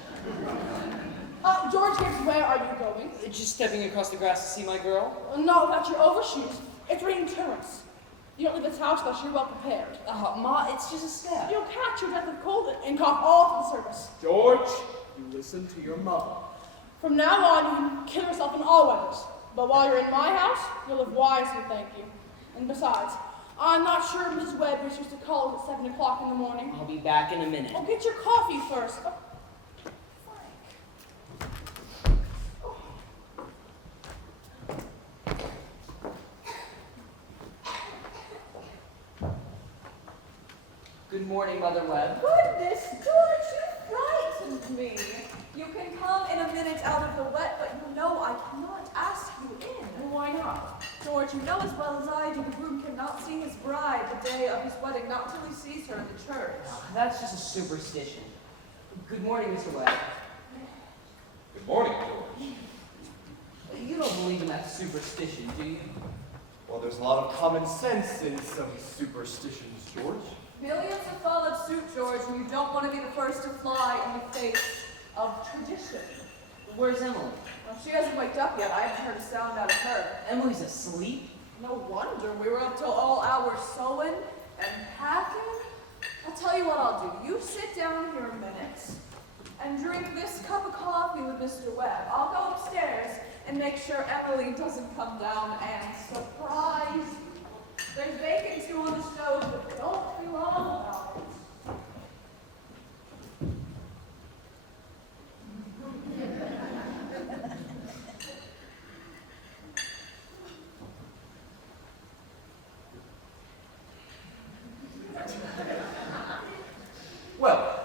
George Gibbs, where are you going? Just stepping across the grass to see my girl. No, that's your overshoes. It's raining torrents. You don't leave this house unless you're well prepared. Ma, it's just a step. You'll catch your death of cold and cough all through the service. George, you listen to your mother. From now on, you can kill yourself in all weathers. But while you're in my house, you'll live wisely, thank you. And besides, I'm not sure Mrs. Webb wishes to call us at 7 o'clock in the morning. I'll be back in a minute. Oh, get your coffee first. Oh, Good morning, Mother Webb. Goodness, George, you frightened me. You can come in a minute out of the wet, but you know I cannot ask you in. why not? George, you know as well as I do the groom cannot see his bride the day of his wedding, not till he sees her in the church. That's just a superstition. Good morning, Mr. Webb. Good morning, George. You don't believe in that superstition, do you? Well, there's a lot of common sense in some superstitions, George. Millions have followed suit, George, and you don't want to be the first to fly in the face of tradition. Where's Emily? Well, she hasn't waked up yet. I haven't heard a sound out of her. Emily's asleep? No wonder. We were up till all hours sewing and packing. I'll tell you what I'll do. You sit down here a minute and drink this cup of coffee with Mr. Webb. I'll go upstairs and make sure Emily doesn't come down and surprise you. There's bacon too on the stove, but don't be long about it. Well,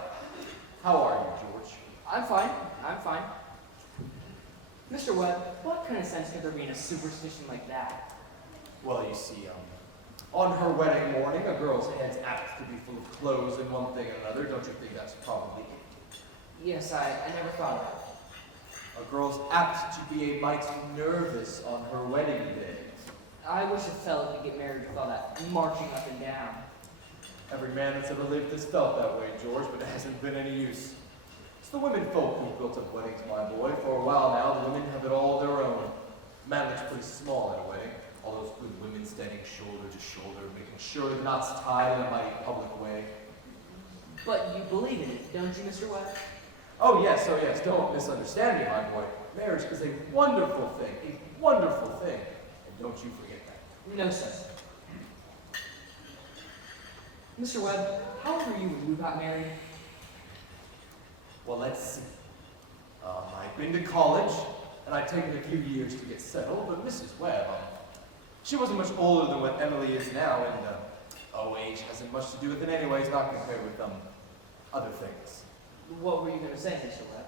how are you, George? I'm fine. I'm fine. Mr. Webb, what kind of sense could there be in a superstition like that? Well, you see, on her wedding morning, a girl's head's apt to be full of clothes and one thing and another. Don't you think that's probably it? Yes, I never thought of it. A girl's apt to be a mite nervous on her wedding day. I wish a fellow could get married with all that marching up and down. Every man that's ever lived has felt that way, George, but it hasn't been any use. It's the women folk who've built up weddings, my boy. For a while now, the women have it all their own. Man looks pretty small at a wedding. All those good women standing shoulder to shoulder, making sure the knot's tied in a mighty public way. But you believe in it, don't you, Mr. Webb? Oh yes, don't misunderstand me, my boy. Marriage is a wonderful thing, And don't you forget that. No, sir. Mr. Webb, how old were you when you got married? Well, let's see. I've been to college, and I've taken a few years to get settled, but Mrs. Webb, she wasn't much older than what Emily is now, and age hasn't much to do with it anyways, not compared with other things. What were you going to say, Mr. Webb?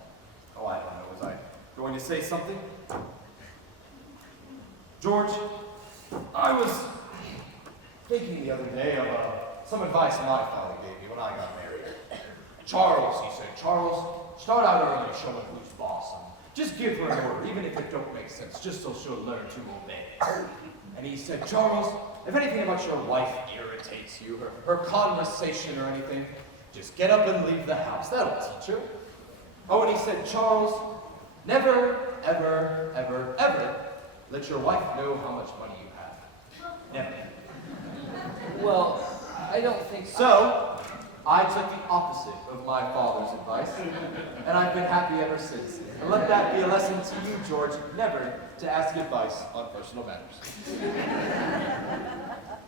Oh, I don't know. Was I going to say something? George, I was thinking the other day of some advice my father gave me when I got married. Charles, he said, Charles, start out early and show her who's boss. Just give her an order, even if it don't make sense, just so she'll learn to obey. And he said, Charles, if anything about your wife irritates you, her conversation or anything, just get up and leave the house. That'll teach her. Oh, and he said, Charles, never, ever, ever, ever let your wife know how much money you have. Never. Well, I don't think so. I took the opposite of my father's advice, and I've been happy ever since. And let that be a lesson to you, George, never to ask advice on personal matters.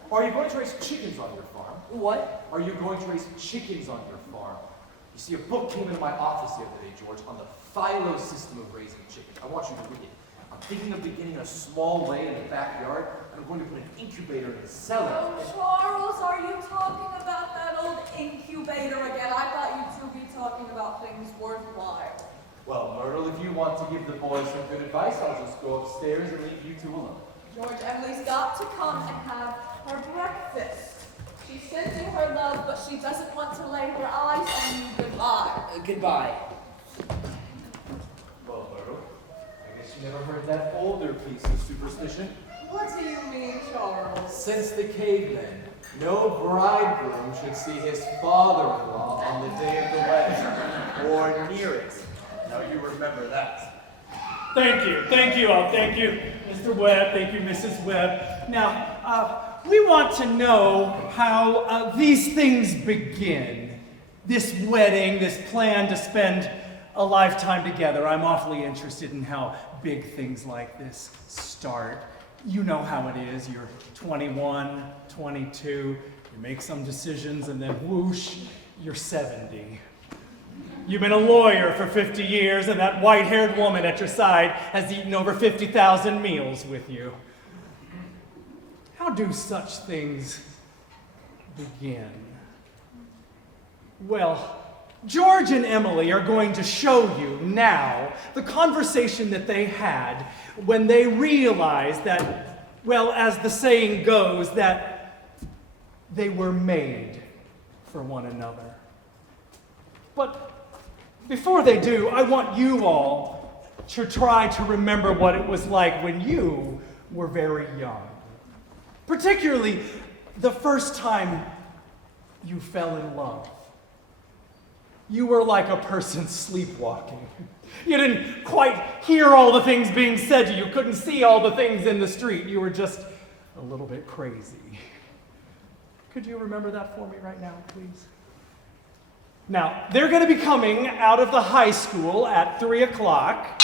Are you going to raise chickens on your farm? What? Are you going to raise chickens on your farm? You see, a book came into my office the other day, George, on the philo system of raising chickens. I want you to read it. I'm thinking of beginning a small way in the backyard, and I'm going to put an incubator in the cellar. Oh, Charles, are you talking about that old incubator again? I thought you two be talking about things worthwhile. Well, Myrtle, if you want to give the boys some good advice, I'll just go upstairs and leave you two alone. George, Emily's got to come and have her breakfast. She sent you her love, but she doesn't want to lay her eyes on you goodbye. Goodbye. Well, Myrtle, I guess you never heard that older piece of superstition. What do you mean, Charles? Since the cavemen, no bridegroom should see his father-in-law on the day of the wedding, or near it. Now you remember that. Thank you all, thank you, Mr. Webb, thank you, Mrs. Webb. Now, we want to know how these things begin. This wedding, this plan to spend a lifetime together. I'm awfully interested in how big things like this start. You know how it is. You're 21, 22, you make some decisions, and then whoosh, you're 70. You've been a lawyer for 50 years, and that white-haired woman at your side has eaten over 50,000 meals with you. How do such things begin? Well, George and Emily are going to show you now the conversation that they had when they realized that, well, as the saying goes, that they were made for one another. But Before they do, I want you all to try to remember what it was like when you were very young. Particularly the first time you fell in love. You were like a person sleepwalking. You didn't quite hear all the things being said to you. You couldn't see all the things in the street. You were just a little bit crazy. Could you remember that for me right now, please? Now, they're going to be coming out of the high school at 3 o'clock.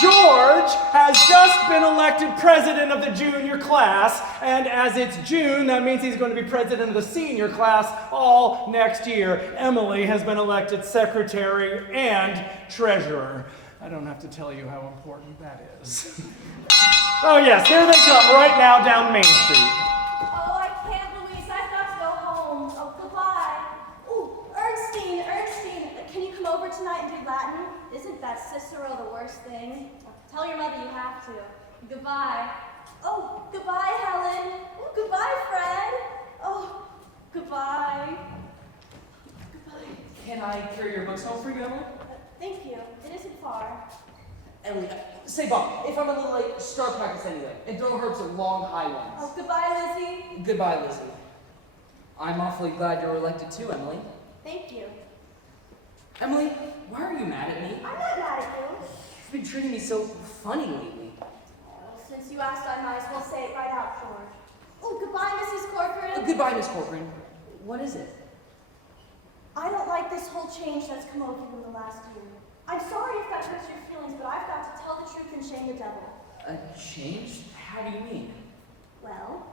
George has just been elected president of the junior class, and as it's June, that means he's going to be president of the senior class all next year. Emily has been elected secretary and treasurer. I don't have to tell you how important that is. Oh yes, here they come right now down Main Street. Oh, I can't, Louise. I've got to go home. Oh, goodbye. Ooh, Ernestine, can you come over tonight and do Latin? Isn't that Cicero the worst thing? Tell your mother you have to. Goodbye. Oh, goodbye, Helen. Oh, goodbye, Fred. Oh, goodbye. Goodbye. Can I carry your books home for you, Emily? Thank you. It isn't far. Emily, say, Bob, if I'm a little late, start practice anyway, and throw Herb's a long high ones. Oh, goodbye, Lizzie. Goodbye, Lizzie. I'm awfully glad you're elected too, Emily. Thank you. Emily, why are you mad at me? I'm not mad at you. You've been treating me so funny lately. Oh, since you asked, I might as well say it right out, George. Oh, goodbye, Mrs. Corcoran. Goodbye, Miss Corcoran. What is it? I don't like this whole change that's come over you in the last year. I'm sorry if that hurts your feelings, but I've got to tell the truth and shame the devil. A change? How do you mean? Well,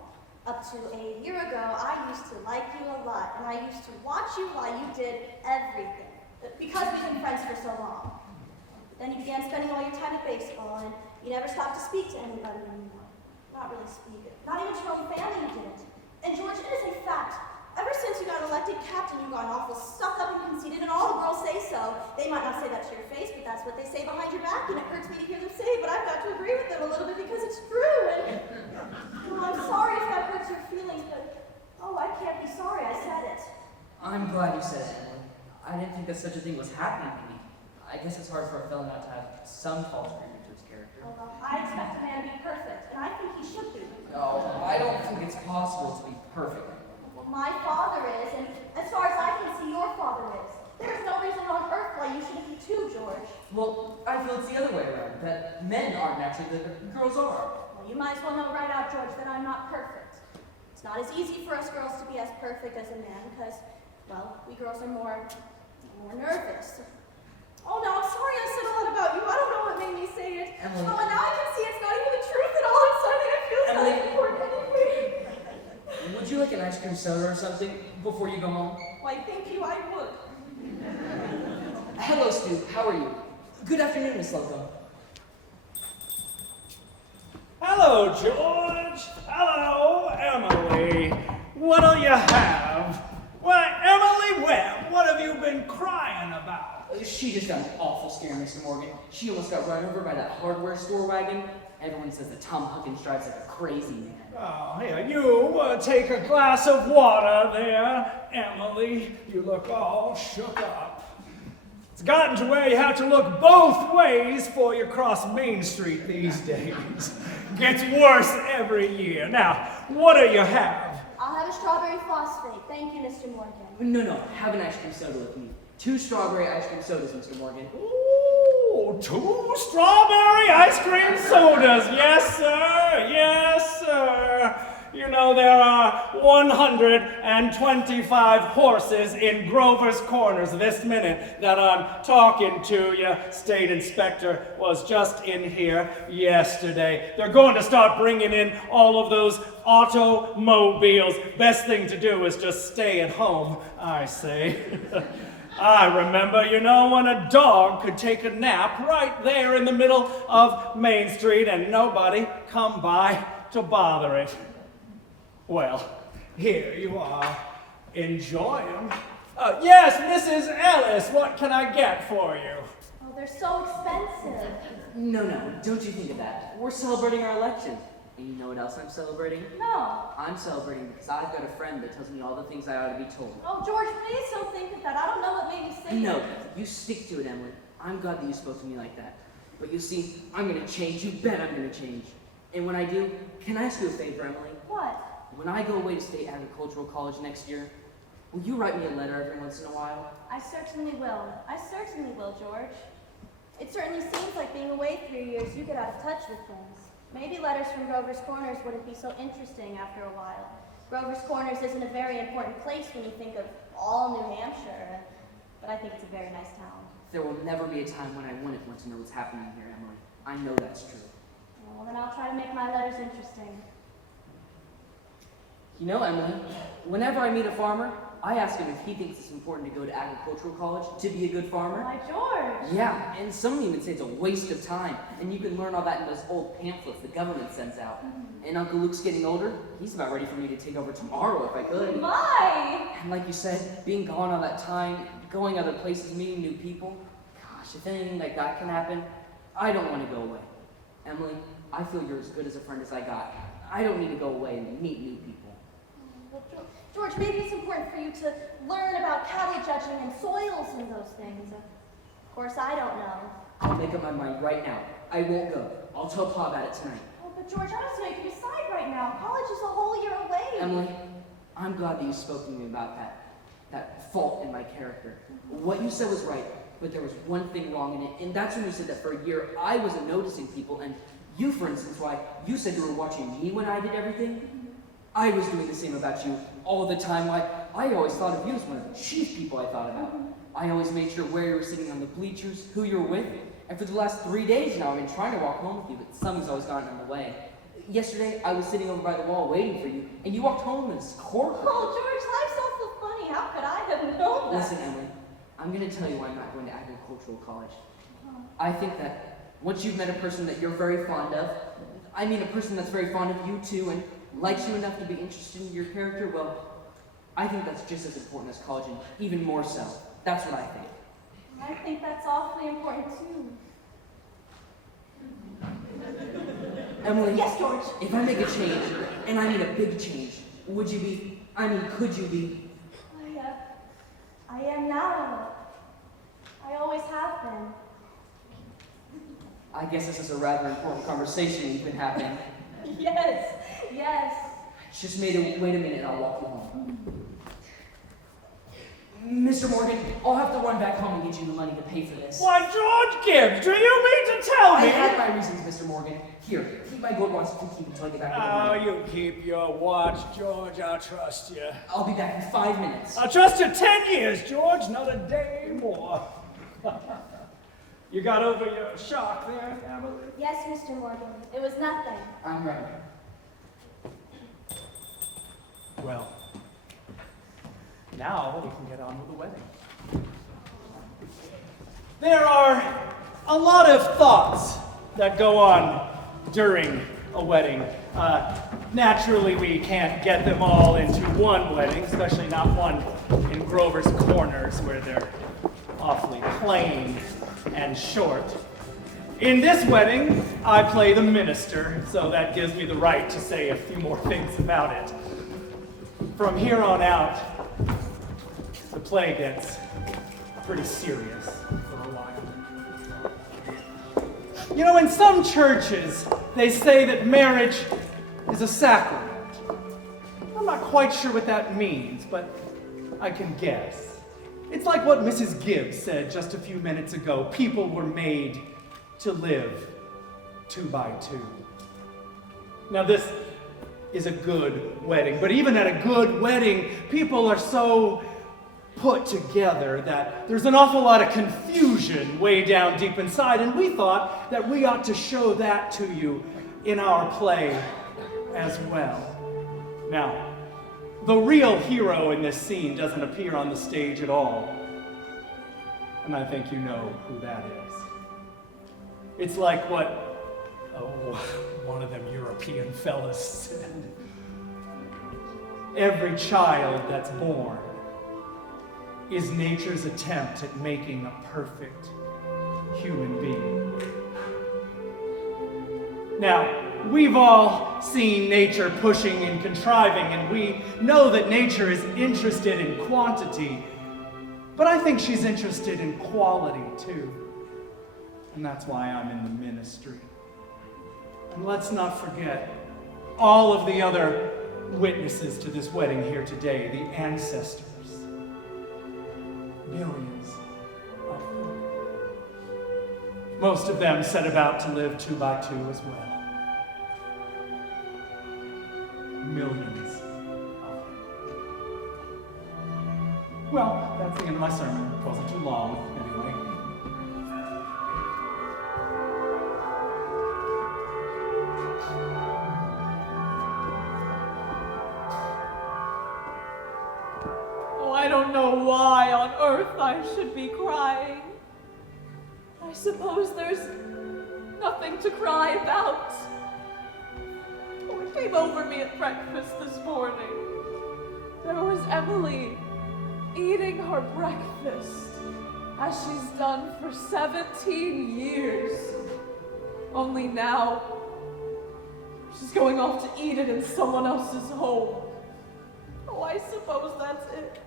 up to a year ago, I used to like you a lot, and I used to watch you while you did everything. Because we've been friends for so long. Then you began spending all your time at baseball, and you never stopped to speak to anybody anymore. Not really speak. Not even to your own family you didn't. And George, it is a fact. Ever since you got elected captain, you've gone awful stuck up and conceited, and all the girls say so. They might not say that to your face, but that's what they say behind your back, and it hurts me to hear them say it, but I've got to agree with them a little bit because it's true. And well, I'm sorry if that hurts your feelings, but I can't be sorry I said it. I'm glad you said it, Emily. I didn't think that such a thing was happening to me. I guess it's hard for a fellow not to have some false agreement to his character. Oh, well, I expect a man to be perfect, and I think he should be. No, I don't think it's possible to be perfect. Well, my father is, and as far as I can see, your father is. There's no reason on earth why you shouldn't be too, George. Well, I feel it's the other way around, that men aren't naturally the girls are. Well, you might as well know right out, George, that I'm not perfect. It's not as easy for us girls to be as perfect as a man, because, well, we girls are more nervous. Oh no, I'm sorry I said a lot about you. I don't know what made me say it. Emily. Oh, and now I can see it's not even the truth at all. It's something I feel so Emily. important anyway. Would you like an ice cream soda or something before you go home? Why, thank you, I would. Hello, Stu. How are you? Good afternoon, Miss Slocum. Hello, George. Hello, Emily. What'll you have? Why, Emily Webb, what have you been crying about? She just got an awful scare, Mr. Morgan. She almost got run over by that hardware store wagon. Everyone says that Tom Huggins drives like a crazy man. Oh, here, you take a glass of water there, Emily. You look all shook up. It's gotten to where you have to look both ways before you cross Main Street these days. Gets worse every year. Now, what do you have? I'll have a strawberry phosphate. Thank you, Mr. Morgan. No, have an ice cream soda with me. 2 strawberry ice cream sodas, Mr. Morgan. Ooh, 2 strawberry ice cream sodas. Yes, sir. Yes, sir. You know, there are 125 horses in Grover's Corners this minute that I'm talking to you. State Inspector was just in here yesterday. They're going to start bringing in all of those automobiles. Best thing to do is just stay at home, I say. I remember, you know, when a dog could take a nap right there in the middle of Main Street and nobody come by to bother it. Well, here you are. Enjoy them. Yes, Mrs. Ellis, what can I get for you? Oh, they're so expensive. No, don't you think of that. We're celebrating our election. And you know what else I'm celebrating? No. I'm celebrating because I've got a friend that tells me all the things I ought to be told. Oh, George, please don't think of that. I don't know what made me say No, it. you stick to it, Emily. I'm glad that you spoke to me like that. But you see, I'm gonna change. You bet I'm gonna change. And when I do, can I ask you a favor, Emily? What? When I go away to State Agricultural College next year, will you write me a letter every once in a while? I certainly will. I certainly will, George. It certainly seems like being away 3 years, you get out of touch with things. Maybe letters from Grover's Corners wouldn't be so interesting after a while. Grover's Corners isn't a very important place when you think of all New Hampshire, but I think it's a very nice town. There will never be a time when I wouldn't want to know what's happening here, Emily. I know that's true. Well, then I'll try to make my letters interesting. You know, Emily, whenever I meet a farmer, I ask him if he thinks it's important to go to agricultural college to be a good farmer. Why, George? Yeah, and some even say it's a waste of time, and you can learn all that in those old pamphlets the government sends out. And Uncle Luke's getting older. He's about ready for me to take over tomorrow if I could. My! And like you said, being gone all that time, going other places, meeting new people, gosh, if anything like that can happen, I don't want to go away. Emily, I feel you're as good as a friend as I got. I don't need to go away and meet new people. Well, George, maybe it's important for you to learn about cattle judging and soils and those things. Of course, I don't know. I'll make up my mind right now. I won't go. I'll tell Pa about it tonight. Oh, but George, I don't know you can decide right now. College is a whole year away. Emily, I'm glad that you spoke to me about that fault in my character. What you said was right, but there was one thing wrong in it, and that's when you said that for a year I wasn't noticing people, and you, for instance, why you said you were watching me when I did everything. I was doing the same about you all the time. Why, I always thought of you as one of the chief people I thought about. I always made sure where you were sitting on the bleachers, who you were with, and for the last 3 days now I've been trying to walk home with you, but something's always gotten in the way. Yesterday, I was sitting over by the wall waiting for you, and you walked home in this corker. Oh, George, life's awful funny. How could I have known that? Listen, Emily, I'm going to tell you why I'm not going to agricultural college. I think that once you've met a person that you're very fond of, I mean a person that's very fond of you too, and likes you enough to be interested in your character, well, I think that's just as important as college, and even more so. That's what I think. I think that's awfully important too. Emily, Yes, George. if I make a change, and I mean a big change, could you be? I am now. I always have been. I guess this is a rather important conversation we've been having. Yes, yes. Just wait a minute and I'll walk you home. Mr. Morgan, I'll have to run back home and get you the money to pay for this. Why, George Gibbs, do you mean to tell I me? had my reasons, Mr. Morgan. Here, keep my gold watch and keep until I get back to the money. Oh, you keep your watch, George. I'll trust you. I'll be back in 5 minutes. I'll trust you 10 years, George, not a day more. You got over your shock there, Emily? Yes, Mr. Morgan. It was nothing. I'm ready. Well, now we can get on with the wedding. There are a lot of thoughts that go on during a wedding. Naturally, we can't get them all into one wedding, especially not one in Grover's Corners where they're awfully plain and short. In this wedding, I play the minister, so that gives me the right to say a few more things about it. From here on out, the play gets pretty serious for a while. You know, in some churches, they say that marriage is a sacrament. I'm not quite sure what that means, but I can guess. It's like what Mrs. Gibbs said just a few minutes ago. People were made to live 2 by 2. Now this is a good wedding, but even at a good wedding, people are so put together that there's an awful lot of confusion way down deep inside, and we thought that we ought to show that to you in our play as well. Now, the real hero in this scene doesn't appear on the stage at all, and I think you know who that is. It's like what, one of them European fellas said. Every child that's born is nature's attempt at making a perfect human being. Now, we've all seen nature pushing and contriving, and we know that nature is interested in quantity. But I think she's interested in quality, too. And that's why I'm in the ministry. And let's not forget all of the other witnesses to this wedding here today, the ancestors. Millions of them. Most of them set about to live 2 by 2 as well. Millions of them. Well, that's the end of my sermon. It wasn't too long, anyway. Oh, I don't know why on earth I should be crying. I suppose there's nothing to cry about. Oh, it came over me at breakfast this morning. There was Emily eating her breakfast as she's done for 17 years. Only now, she's going off to eat it in someone else's home. Oh, I suppose that's it.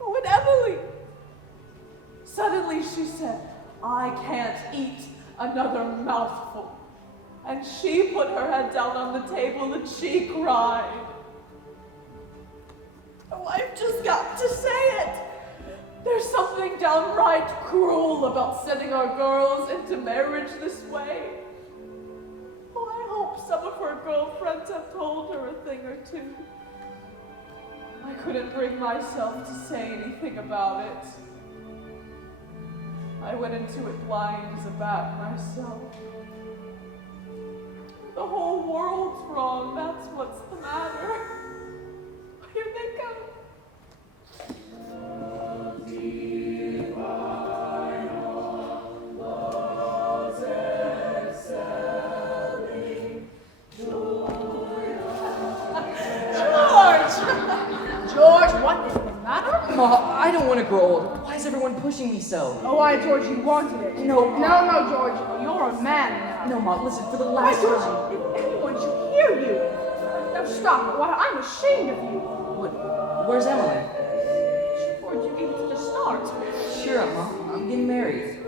Oh, and Emily. Suddenly she said, I can't eat another mouthful. And she put her head down on the table and she cried. Oh, I've just got to say it. There's something downright cruel about sending our girls into marriage this way. Oh, I hope some of her girlfriends have told her a thing or two. I couldn't bring myself to say anything about it. I went into it blind as a bat myself. The whole world's wrong, that's what's the matter. Here they come. George, what is the matter? I don't want to grow old. Why is everyone pushing me so? Oh, why, George, you wanted it. No, No, George, you're a man now. No, Mom, listen, for the Why, last George, time. if anyone should hear you. Now stop. Why, I'm ashamed of you. What? Where's Emily? George, you gave it to the start. Cheer up, Mom. I'm getting married.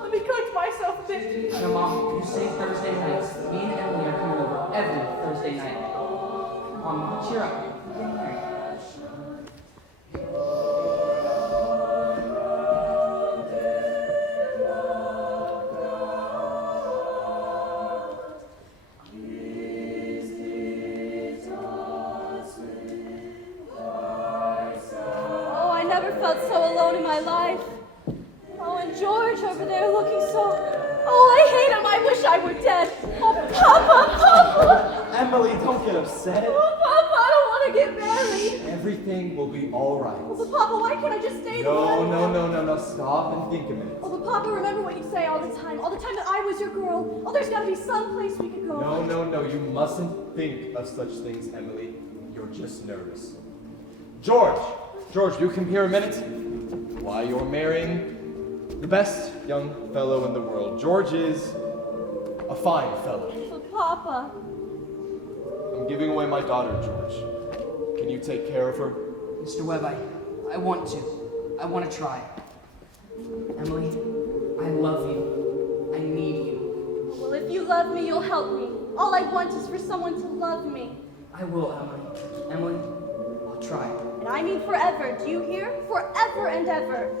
Let me collect myself a bit. No, Mom, you say Thursday nights. Me and Emily are coming over every Thursday night. Come on, Mom, cheer up. I'm getting married. Felt so alone in my life. Oh, and George over there looking so... Oh, I hate him. I wish I were dead. Oh, Papa! Emily, don't get upset. Oh, Papa, I don't want to get married. Everything will be all right. Oh, but Papa, why can't I just stay the one? No. Stop and think a minute. Oh, but Papa, remember what you say all the time that I was your girl. Oh, there's got to be some place we could go. No. You mustn't think of such things, Emily. You're just nervous. George, you come here a minute. Why, you're marrying the best young fellow in the world. George is a fine fellow. But Papa... I'm giving away my daughter, George. Can you take care of her? Mr. Webb, I want to. I want to try. Emily, I love you. I need you. Well, if you love me, you'll help me. All I want is for someone to love me. I will, Emily. Emily, I'll try. And I mean forever. Do you hear? Forever and ever.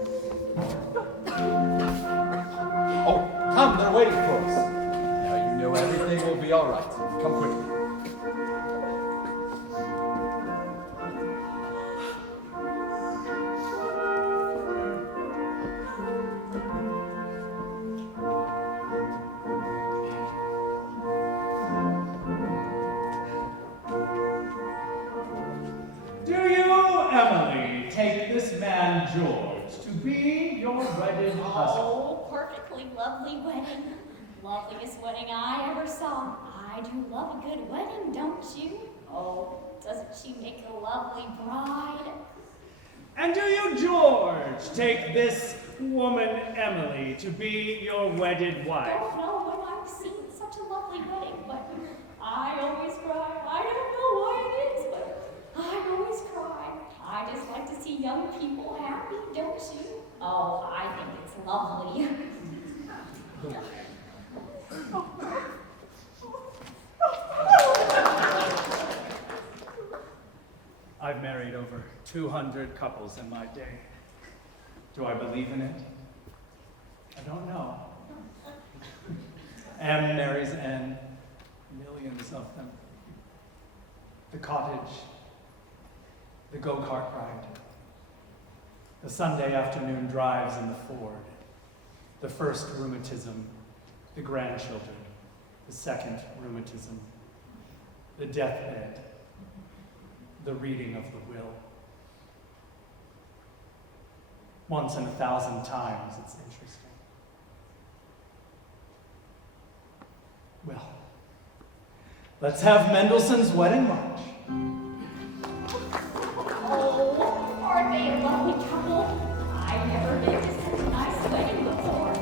Oh, come, they're waiting for us. Now you know everything will be all right. Come quickly. Emily, take this man George to be your wedded husband. Oh, perfectly lovely wedding. Loveliest wedding I ever saw. I do love a good wedding, don't you? Oh, doesn't she make a lovely bride? And do you, George, take this woman Emily to be your wedded wife? Don't know when I've seen such a lovely see young people happy, don't you? Oh, I think it's lovely. I've married over 200 couples in my day. Do I believe in it? I don't know. M marries N, millions of them. The cottage, the go-kart ride, the Sunday afternoon drives in the Ford, the first rheumatism, the grandchildren, the second rheumatism, the deathbed, the reading of the will. Once in 1,000 times, it's interesting. Well, let's have Mendelssohn's Wedding March. Oh, aren't they a lovely couple? I've never been to such a nice wedding before.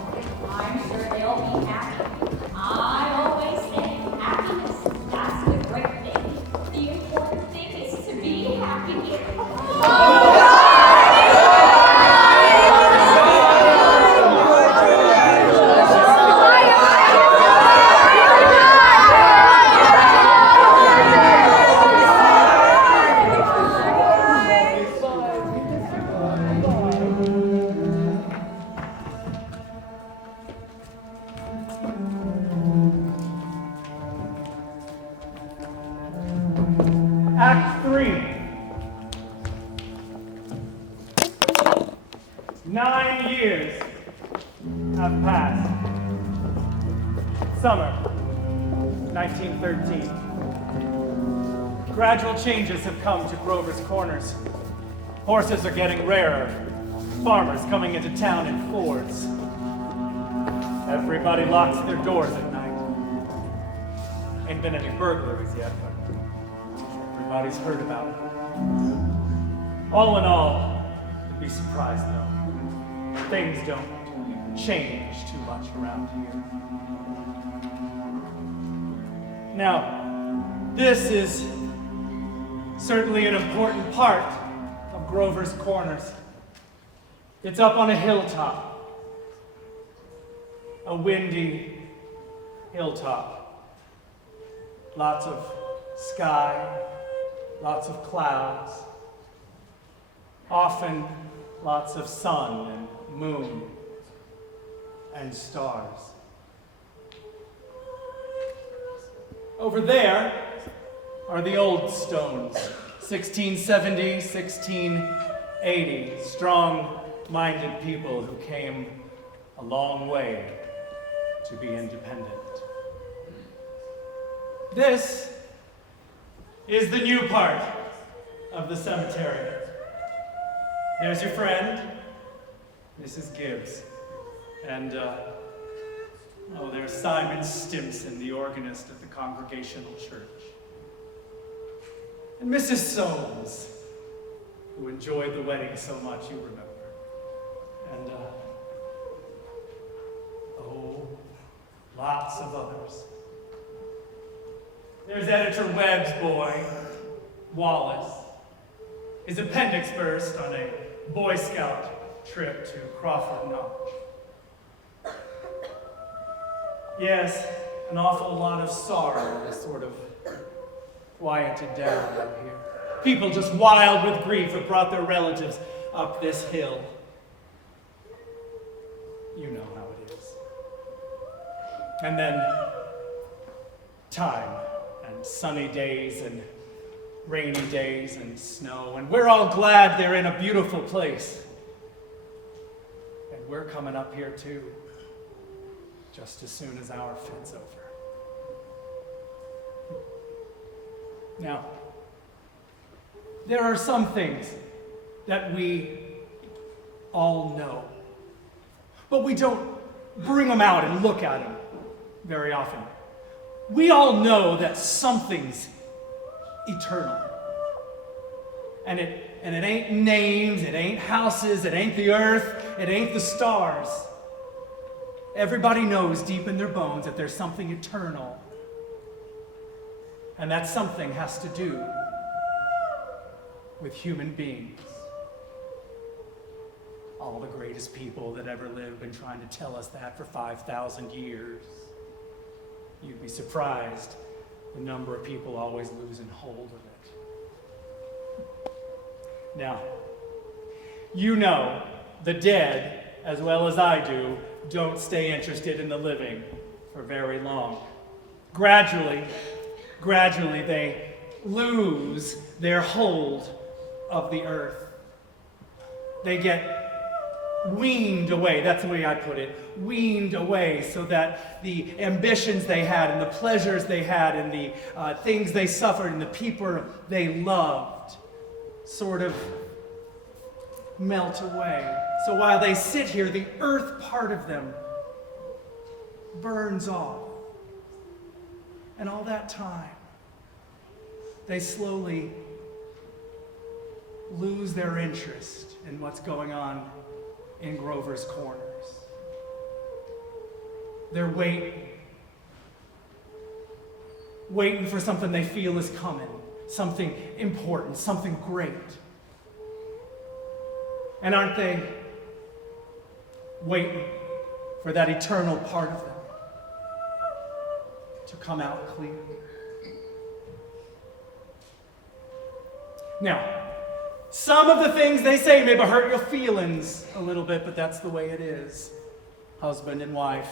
I'm sure they'll be happy. I always say happiness, that's the great thing. The important thing is to be happy. Act 3. 9 years have passed. Summer, 1913. Gradual changes have come to Grover's Corners. Horses are getting rarer. Farmers coming into town in Fords. Everybody locks their doors at night. Ain't been any burglaries yet, but everybody's heard about it. All in all, you'd be surprised though. Things don't change too much around here. Now, this is certainly an important part of Grover's Corners. It's up on a hilltop. A windy hilltop. Lots of sky, lots of clouds, often lots of sun and moon and stars. Over there are the old stones, 1670, 1680, strong-minded people who came a long way to be independent. This is the new part of the cemetery. There's your friend, Mrs. Gibbs. And, there's Simon Stimson, the organist at the Congregational Church. And Mrs. Soames, who enjoyed the wedding so much, you remember. And, lots of others. There's Editor Webb's boy, Wallace. His appendix burst on a Boy Scout trip to Crawford Notch. Yes, an awful lot of sorrow has sort of quieted down out here. People just wild with grief have brought their relatives up this hill. You know how it is. And then time and sunny days and rainy days and snow, and we're all glad they're in a beautiful place. And we're coming up here too, just as soon as our fit's over. Now, there are some things that we all know, but we don't bring them out and look at them very often. We all know that something's eternal. And it ain't names, it ain't houses, it ain't the earth, it ain't the stars. Everybody knows deep in their bones that there's something eternal. And that something has to do with human beings. all the greatest people that ever lived been trying to tell us that for 5,000 years. You'd be surprised the number of people always losing hold of it. Now, you know the dead, as well as I do, don't stay interested in the living for very long. Gradually, they lose their hold of the earth. They get weaned away, that's the way I put it, weaned away, so that the ambitions they had and the pleasures they had and the things they suffered and the people they loved sort of melt away. So while they sit here, the earth part of them burns off. And all that time, they slowly lose their interest in what's going on in Grover's Corners. They're waiting for something they feel is coming, something important, something great. And aren't they waiting for that eternal part of them to come out clear? Now, some of the things they say maybe hurt your feelings a little bit, but that's the way it is. Husband and wife,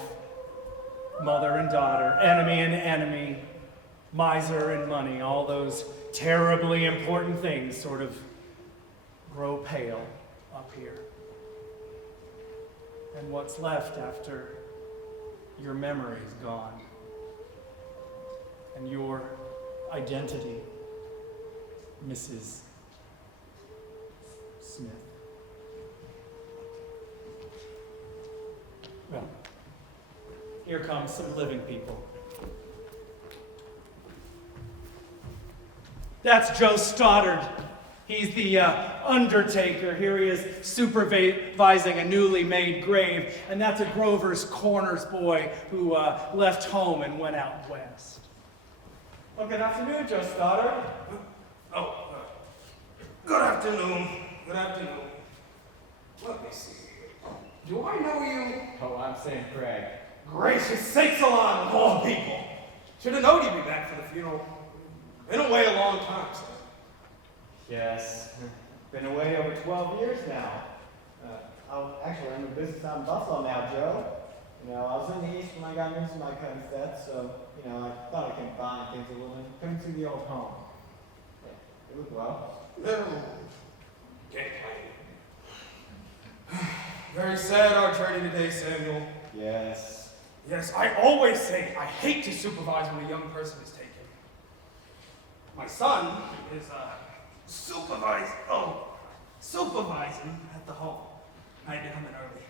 mother and daughter, enemy and enemy, miser and money, all those terribly important things sort of grow pale up here. And what's left after your memory is gone and your identity, Mrs. Smith. Well, here comes some living people. That's Joe Stoddard. He's the undertaker. Here he is supervising a newly made grave, and that's a Grover's Corners boy who left home and went out west. Well, good afternoon, Joe Stoddard. Good afternoon. Good afternoon. Let me see. Do I know you? Oh, I'm Sam Craig. Gracious sakes alive of all people. Should have known you'd be back for the funeral. Been away a long time, sir. Yes. Been away over 12 years now. Actually, I'm in business out in Buffalo now, Joe. You know, I was in the East when I got into my cousin's death, so, you know, I thought I could find things a little and come to the old home. Yeah, it looked well. No. Can't complain. Very sad our journey today, Samuel. Yes. Yes, I always say I hate to supervise when a young person is taken. My son is supervising at the home. I had to come in early.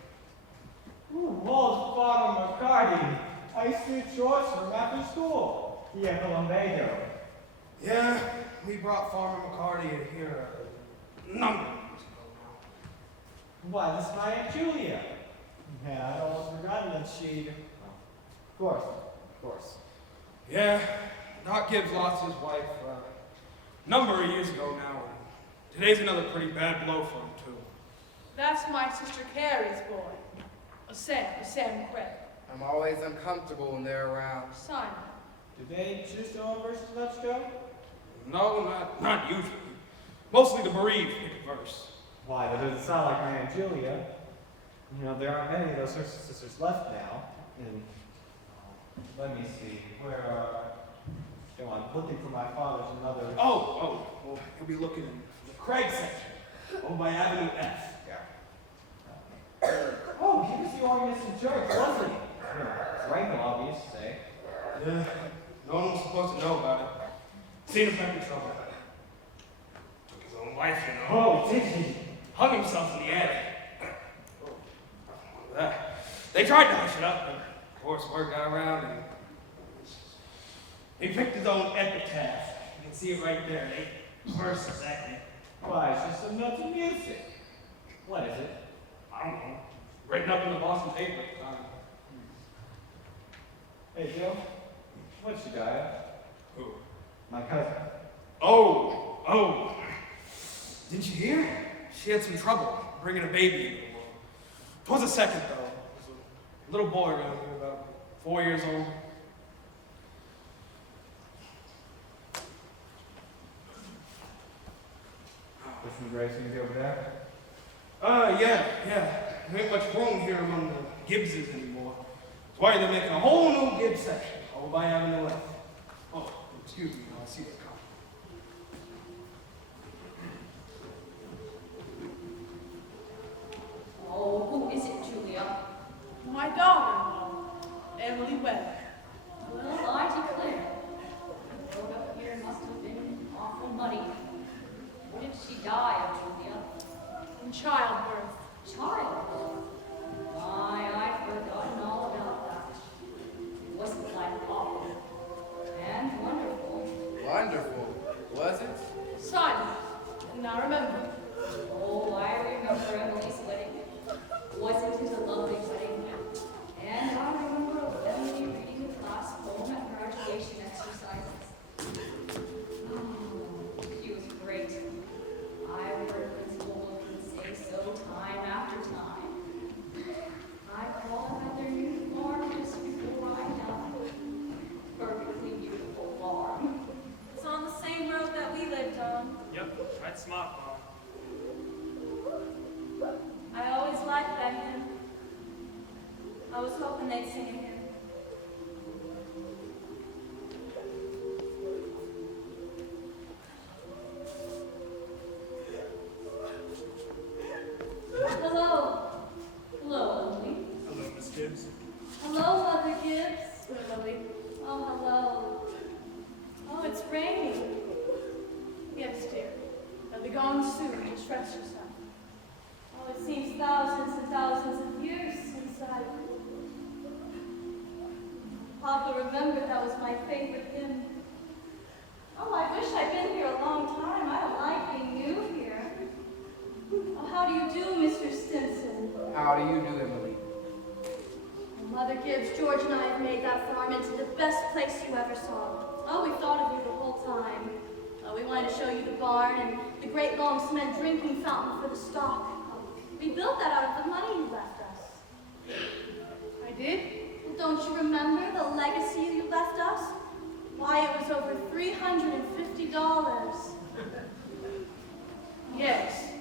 Ooh, old Farmer McCarty. I used to do chores for him after school. He had a lumbago. Yeah, we brought Farmer McCarty here a number of years ago now. Why, this is my Aunt Julia. Yeah, I'd almost forgotten that she'd... Of course. Yeah, Doc Gibbs lost his wife a number of years ago now. And today's another pretty bad blow for him, too. That's my sister Carrie's boy. Sam Craig. I'm always uncomfortable when they're around. Simon. Do they choose to own verses much, Joe? No, not usually. Mostly the bereaved pick a verse. Why, that doesn't sound like my Aunt Julia. You know, there aren't many of those sisters left now. And let me see, where Joe, I'm looking for my father's another. Well, you'll be looking in the Craig section, over by Avenue F. Oh, he was the organist in church, wasn't he? Frankel, obvious to say. Yeah, no one was supposed to know about it. Seen him back in trouble. Took his own life, you know. Oh, did he? Hung himself in the attic. They tried to hush it up, but of course word got around and he picked his own epitaph. You can see it right there, 8 verses, actually. Why, it's just some notes of music. What is it? I don't know. Written up in the Boston paper at the time. Hey, Joe, what's your guy? Who? My cousin. Oh. Didn't you hear? She had some trouble bringing a baby into the world. It was a second, though. It was a little boy around here, about 4 years old. There's some Gracies over there. Yeah. There ain't much room here among the Gibbses anymore. That's why they're making a whole new Gibbs section over by Avenue F. Oh, excuse me, I see that coming. Oh, who is it, Julia? My daughter-in-law, Emily Webb. Well, I declare. The road up here must have been awful muddy. When did she die of, Julia? In childbirth. Child? My, I've forgotten all about that. It wasn't like awful. And wonderful. Wonderful, was it? Silent. And I remember. Oh, I remember Emily's wedding. Wasn't it a lovely wedding? And I remember Emily reading a class poem at graduation exercises. Oh, she was great. I heard Principal Wilkins say so time after time. I call it their new farm just before I died. Perfectly beautiful farm. It's on the same road that we lived on. Yep, right smart, Mom. I always liked that hymn. I was hoping they'd sing a hymn. Hello. Hello, Emily. Hello, Miss Gibbs. Hello, Mother Gibbs. Emily. Oh, hello. Oh, it's raining. Yes, dear. They'll be gone soon. Just rest yourself. Oh, it seems thousands and thousands of years since Papa remembered that was my favorite hymn. Oh, I wish I'd been here a long time. I don't like being new here. Oh, how do you do, Mr. Stinson? How do you do, Emily? Mother Gibbs, George and I have made that farm into the best place you ever saw. Oh, we thought of you the whole time. We wanted to show you the barn and the great long cement drinking fountain for the stock. We built that out of the money you left us. I did? Well, don't you remember the legacy you left us? Why, it was over $350. Yes.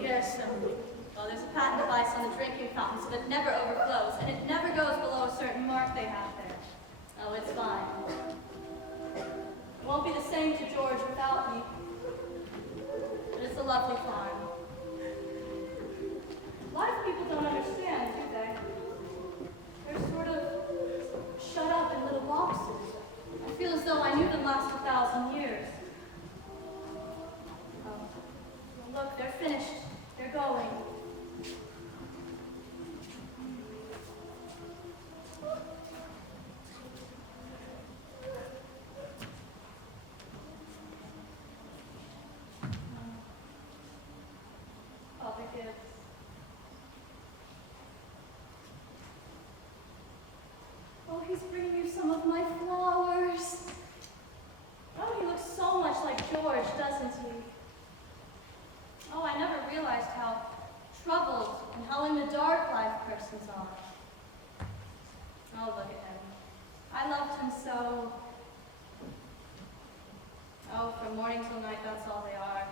Yes, Emily. Well, there's a patent device on the drinking fountain so that it never overflows, and it never goes below a certain mark they have there. Oh, it's fine. It won't be the same to George without me. But it's a lovely farm. A lot of people don't understand, do they? They're sort of shut up in little boxes. I feel as though I knew them last 1,000 years. Oh, well, look, they're finished. They're going. Father Gibbs. Oh, he's bringing you some of my flowers. Oh, he looks so much like George, doesn't he? Oh, I never realized how troubled and how in the dark life persons are. Oh, look at him. I loved him so. Oh, from morning till night, that's all they are.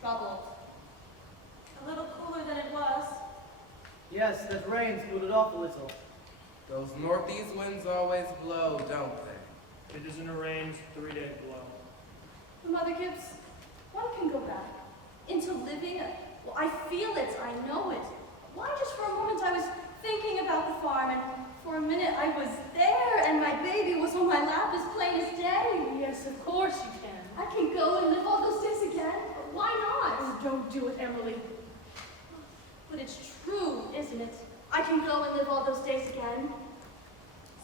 Troubled. A little cooler than it was. Yes, that rain's cooled it off a little. Those northeast winds always blow, don't they? It isn't a range 3-day blow. But Mother Gibbs, one can go back into living. Well, I feel it, I know it. Why, just for a moment I was thinking about the farm, and for a minute I was there, and my baby was on my lap as plain as day. Yes, of course you can. I can go and live all those days again. Why not? Oh, don't do it, Emily. But it's true, isn't it? I can go and live all those days again.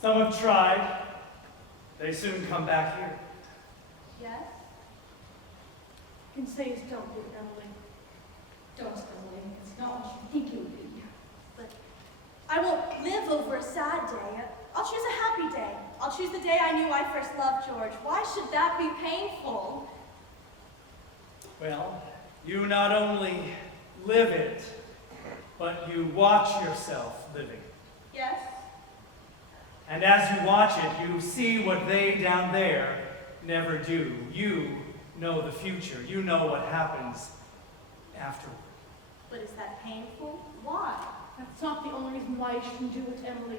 Some have tried. They soon come back here. Yes? You can say is don't do it, Emily. Don't, Emily. It's not what you think it would be. But I won't live over a sad day. I'll choose a happy day. I'll choose the day I knew I first loved George. Why should that be painful? Well, you not only live it, but you watch yourself living. Yes? And as you watch it, you see what they down there never do. You know the future. You know what happens afterward. But is that painful? Why? That's not the only reason why you shouldn't do it, Emily.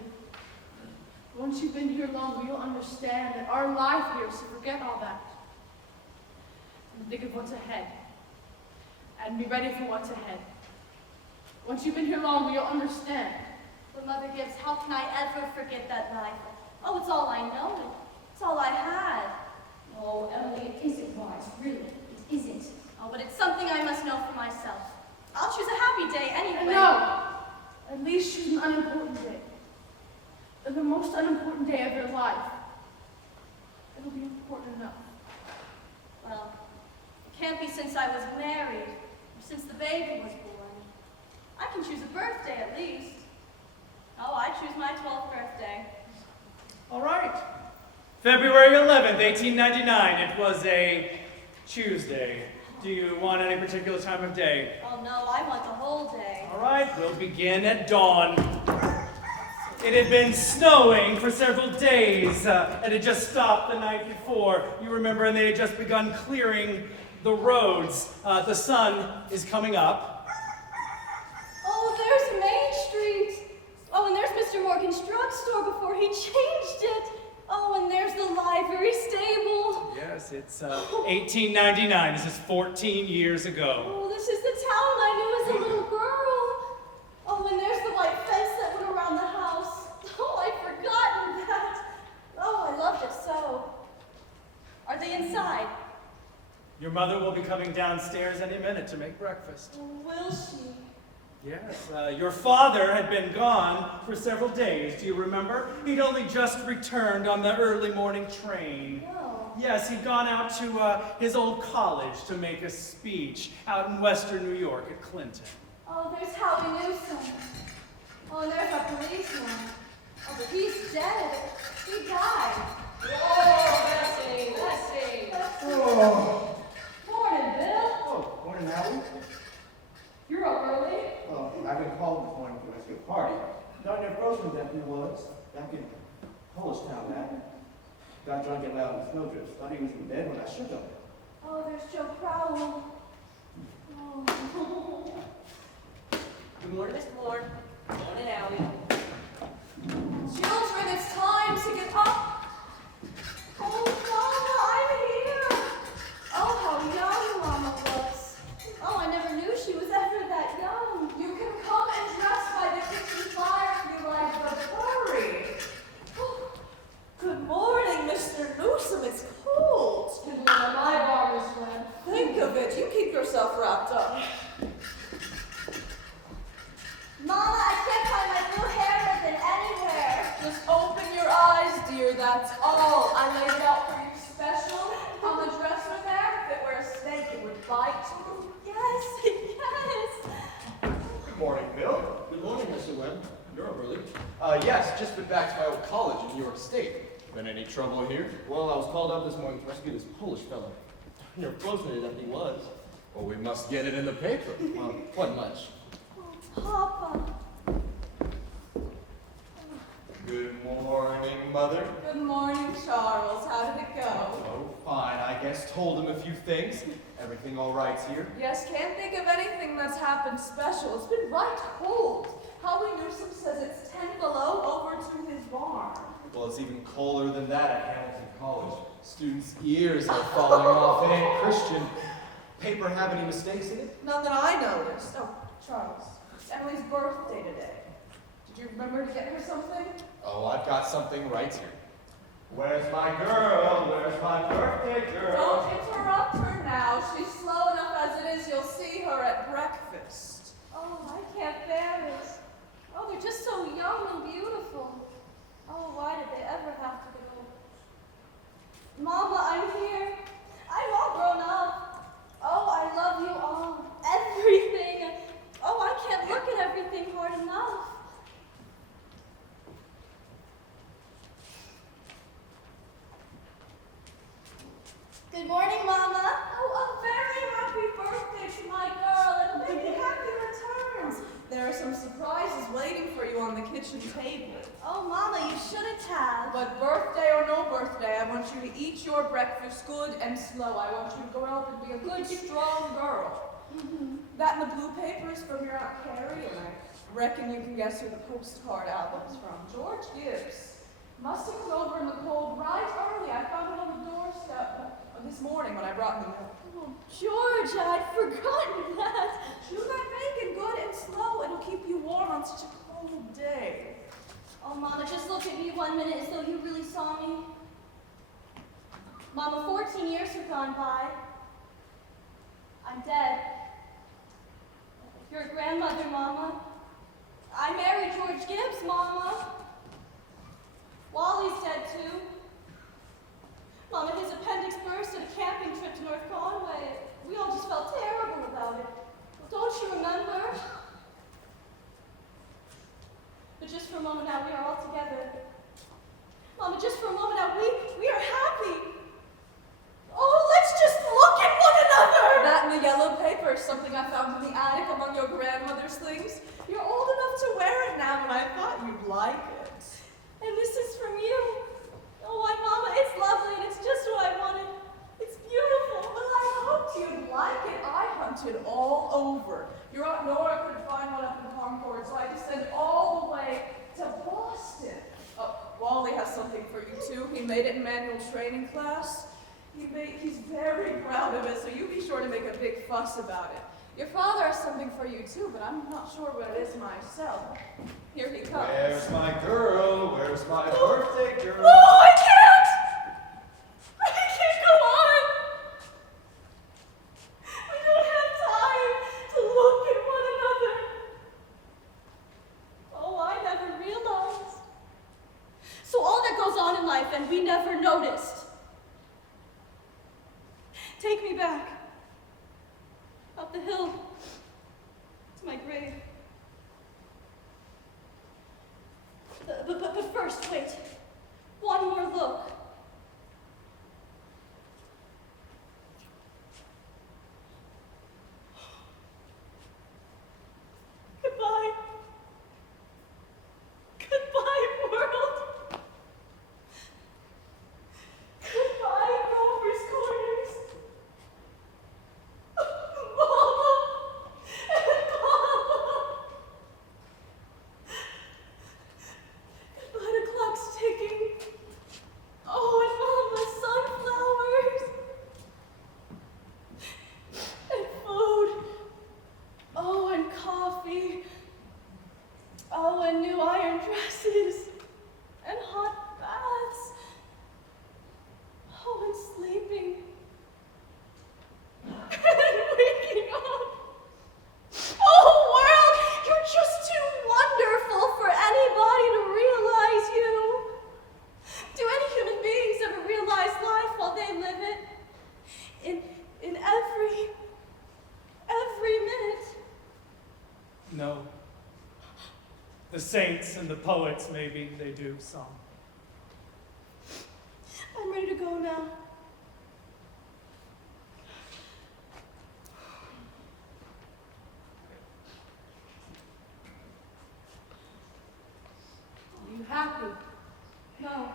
Once you've been here longer, you'll understand that our life here is to forget all that. And think of what's ahead. And be ready for what's ahead. Once you've been here longer, you'll understand. But Mother Gibbs, how can I ever forget that life? Oh, it's all I know. It's all I had. Oh, Emily, it isn't wise, really. It isn't. Oh, but it's something I must know for myself. I'll choose a happy day anyway. No! At least choose an unimportant day. The most unimportant day of your life. It'll be important enough. Well, it can't be since I was married, or since the baby was born. I can choose a birthday at least. Oh, I choose my 12th birthday. All right. February 11th, 1899. It was a Tuesday. Do you want any particular time of day? Oh no, I want the whole day. All right, we'll begin at dawn. It had been snowing for several days, and it just stopped the night before. You remember, and they had just begun clearing the roads. The sun is coming up. Oh, there's Main Street. Oh, and there's Mr. Morgan's drugstore before he changed it. Oh, and there's the livery stable. Yes, it's 1899. This is 14 years ago. Oh, this is the town I knew as a little girl. Oh, and there's the white fence that went around the house. Oh, I'd forgotten that. Oh, I loved it so. Are they inside? Your mother will be coming downstairs any minute to make breakfast. Oh, will she? Yes, your father had been gone for several days. Do you remember? He'd only just returned on the early morning train. No. Yes, he'd gone out to his old college to make a speech out in western New York at Clinton. Oh, there's Howie Newsom. Oh, and there's our policeman. Oh, but he's dead. He died. Oh, Bessie. Oh. Morning, Bill. Oh, morning, Howie. You're up early. Well, I've been called this morning to a party. Down near Grossman, that he was. Back in Polish town, that. Got drunk and loud in the snowdrifts. Thought he was in bed when I shook him. Oh, there's Joe Crowell. Oh. Good morning, Mr. Ward. Good morning, Allie. Children, it's time to get up. Oh, Mama, I'm here. Oh, how young Mama looks. Oh, I never knew she was ever that young. You can come and rest by the kitchen fire if you like, but hurry. Good morning, Mr. Newsom. It's cold. Can we have my bar, Miss Webb? Think of it. You keep yourself wrapped up. Mama, I can't find my blue hair ribbon anywhere. Just open your eyes, dear. That's all. I laid it out for you special on the dresser there. If it were a snake, it would bite. Yes, yes. Good morning, Bill. Good morning, Mr. Webb. You're up early. Yes, just been back to my old college in New York State. Been any trouble here? Well, I was called up this morning to rescue this Polish fellow. You're closer than he was. Well, we must get it in the paper. Well, wasn't much. Papa. Good morning, Mother. Good morning, Charles. How did it go? Oh, fine. I guess told him a few things. Everything all right here? Yes, can't think of anything that's happened special. It's been right cold. Howie Newsom says it's 10 below over to his barn. Well, it's even colder than that at Hamilton College. Students' ears are falling off. It ain't Christian. Paper have any mistakes in it? None that I noticed. Oh, Charles, it's Emily's birthday today. Did you remember to get her something? Oh, I've got something right here. Where's my girl? Where's my birthday girl? Don't interrupt her now. She's slow enough as it is. You'll see her at breakfast. Oh, I can't bear it. Oh, they're just so young and beautiful. Oh, why did they ever have to go? Mama, I'm here. I'm all grown up. Oh, I love you all. Everything. Oh, I can't look at everything hard enough. Good morning, Mama. Oh, a very happy birthday to my girl and many happy returns. There are some kitchen table. Oh, Mama, you shouldn't have. But birthday or no birthday, I want you to eat your breakfast good and slow. I want you to go out and be a good, strong girl. That and the blue papers from your Aunt Carrie, and I reckon you can guess who the postcard album's from. George Gibbs. Must have come over in the cold right early. I found it on the doorstep this morning when I brought him the milk. Oh, George, I'd forgotten that. Chew that bacon good and slow. It'll keep you warm on such a cold day. Oh, Mama, just look at me 1 minute as though you really saw me. Mama, 14 years have gone by. I'm dead. You're a grandmother, Mama. I married George Gibbs, Mama. Wally's dead, too. Mama, his appendix burst at a camping trip to North Conway. We all just felt terrible about it. Don't you remember? But just for a moment now, we are all together. Mama, just for a moment now, we are happy. Oh, let's just look at one another! That and the yellow paper is something I found in the attic among your grandmother's things. You're old enough to wear it now, and I thought you'd like it. And this is from you. Oh, why, Mama, it's lovely, and it's just what I wanted. It's beautiful. Well, I hoped you'd like it. I hunted all over. Your Aunt Nora couldn't find one up in Concord, so I descended all the way to Boston. Oh, Wally has something for you, too. He made it in manual training class. He's very proud of it, so you be sure to make a big fuss about it. Your father has something for you, too, but I'm not sure what it is myself. Here he comes. Where's my girl? Where's my birthday girl? Oh, I can't! I can't go on! We don't have time to look at one another. Oh, I never realized. So all that goes on in life, and we never noticed. Take me back. Up the hill. To my grave. But first, wait. One more look. Goodbye. Goodbye, world. Goodbye, Rover's Corners. Mama and Papa. Goodbye, the clock's ticking. Oh, and Mama's sunflowers. And food. Oh, and coffee. Oh, and new iron dresses. And hot baths. Oh, and sleeping. And waking up. Oh, world, you're just too wonderful for anybody to realize you. Do any human beings ever realize life while they live it? In every minute. No. The saints and the poets, maybe, they do some. I'm ready to go now. Are you happy? No.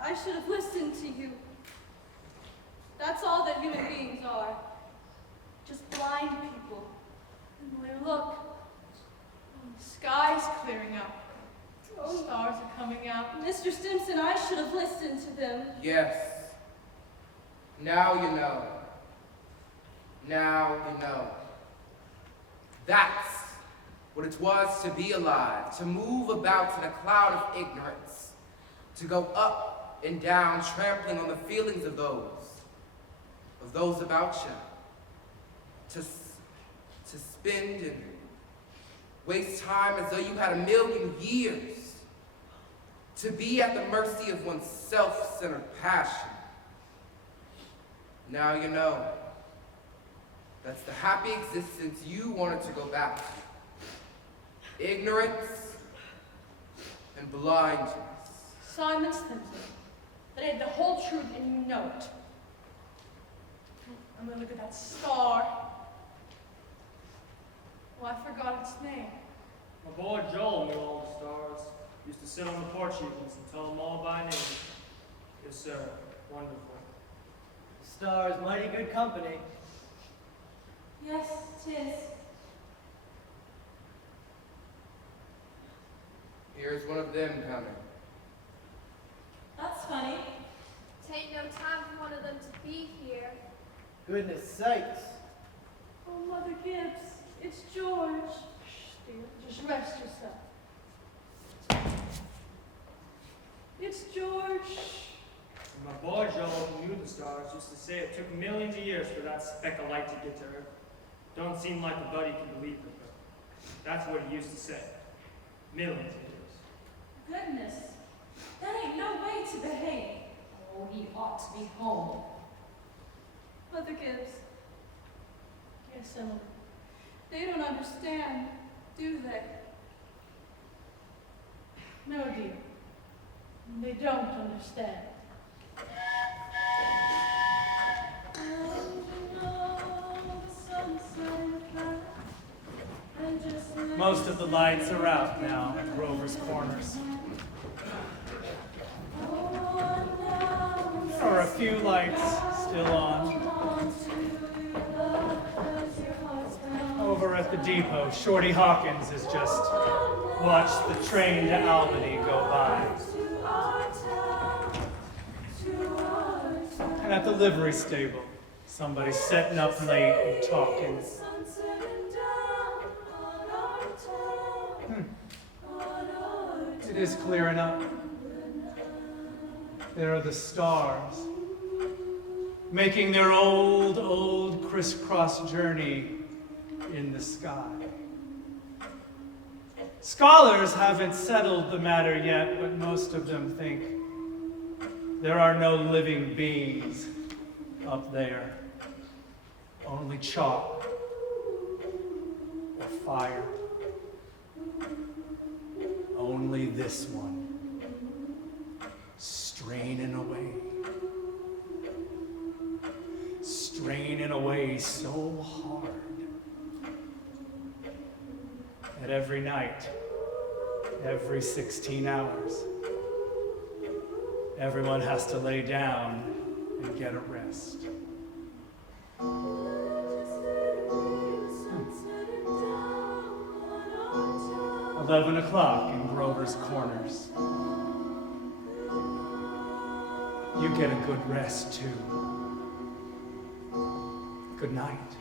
I should have listened to you. That's all that human beings are. Just blind people. And they look. The sky's clearing up. The stars are coming out. Mr. Stimson, I should have listened to them. Yes. Now you know. Now you know. That's what it was to be alive, to move about in a cloud of ignorance, to go up and down, trampling on the feelings of those about you, to spend and waste time as though you had a million years, to be at the mercy of one's self-centered passion. Now you know. That's the happy existence you wanted to go back to. Ignorance and blindness. Simon Stimson, that had the whole truth and you know it. I'm gonna look at that star. Oh, I forgot its name. My boy Joel knew all the stars. Used to sit on the porch evenings and tell them all by name. Yes, sir. Wonderful. The stars, mighty good company. Yes, 'tis. Here's one of them coming. That's funny. Tain't no time for one of them to be here. Goodness sakes. Oh, Mother Gibbs, it's George. Shh, dear, just rest yourself. It's George. And my boy Joel, who knew the stars, used to say it took millions of years for that speck of light to get to Earth. Don't seem like a buddy can believe it, but that's what he used to say. Millions of years. Goodness. That ain't no way to behave. Oh, he ought to be home. Mother Gibbs. Yes, Emily. They don't understand, do they? No, dear. They don't understand. Most of the lights are out now at Grover's Corners. There are a few lights still on. Over at the depot, Shorty Hawkins has just watched the train to Albany go by. And at the livery stable, somebody's setting up late and talking. It is clear enough. There are the stars, making their old crisscross journey in the sky. Scholars haven't settled the matter yet, but most of them think there are no living beings up there, only chalk or fire. Only this one, straining away so hard that every night, every 16 hours, everyone has to lay down and get a rest. 11 o'clock in Grover's Corners. You get a good rest too. Good night.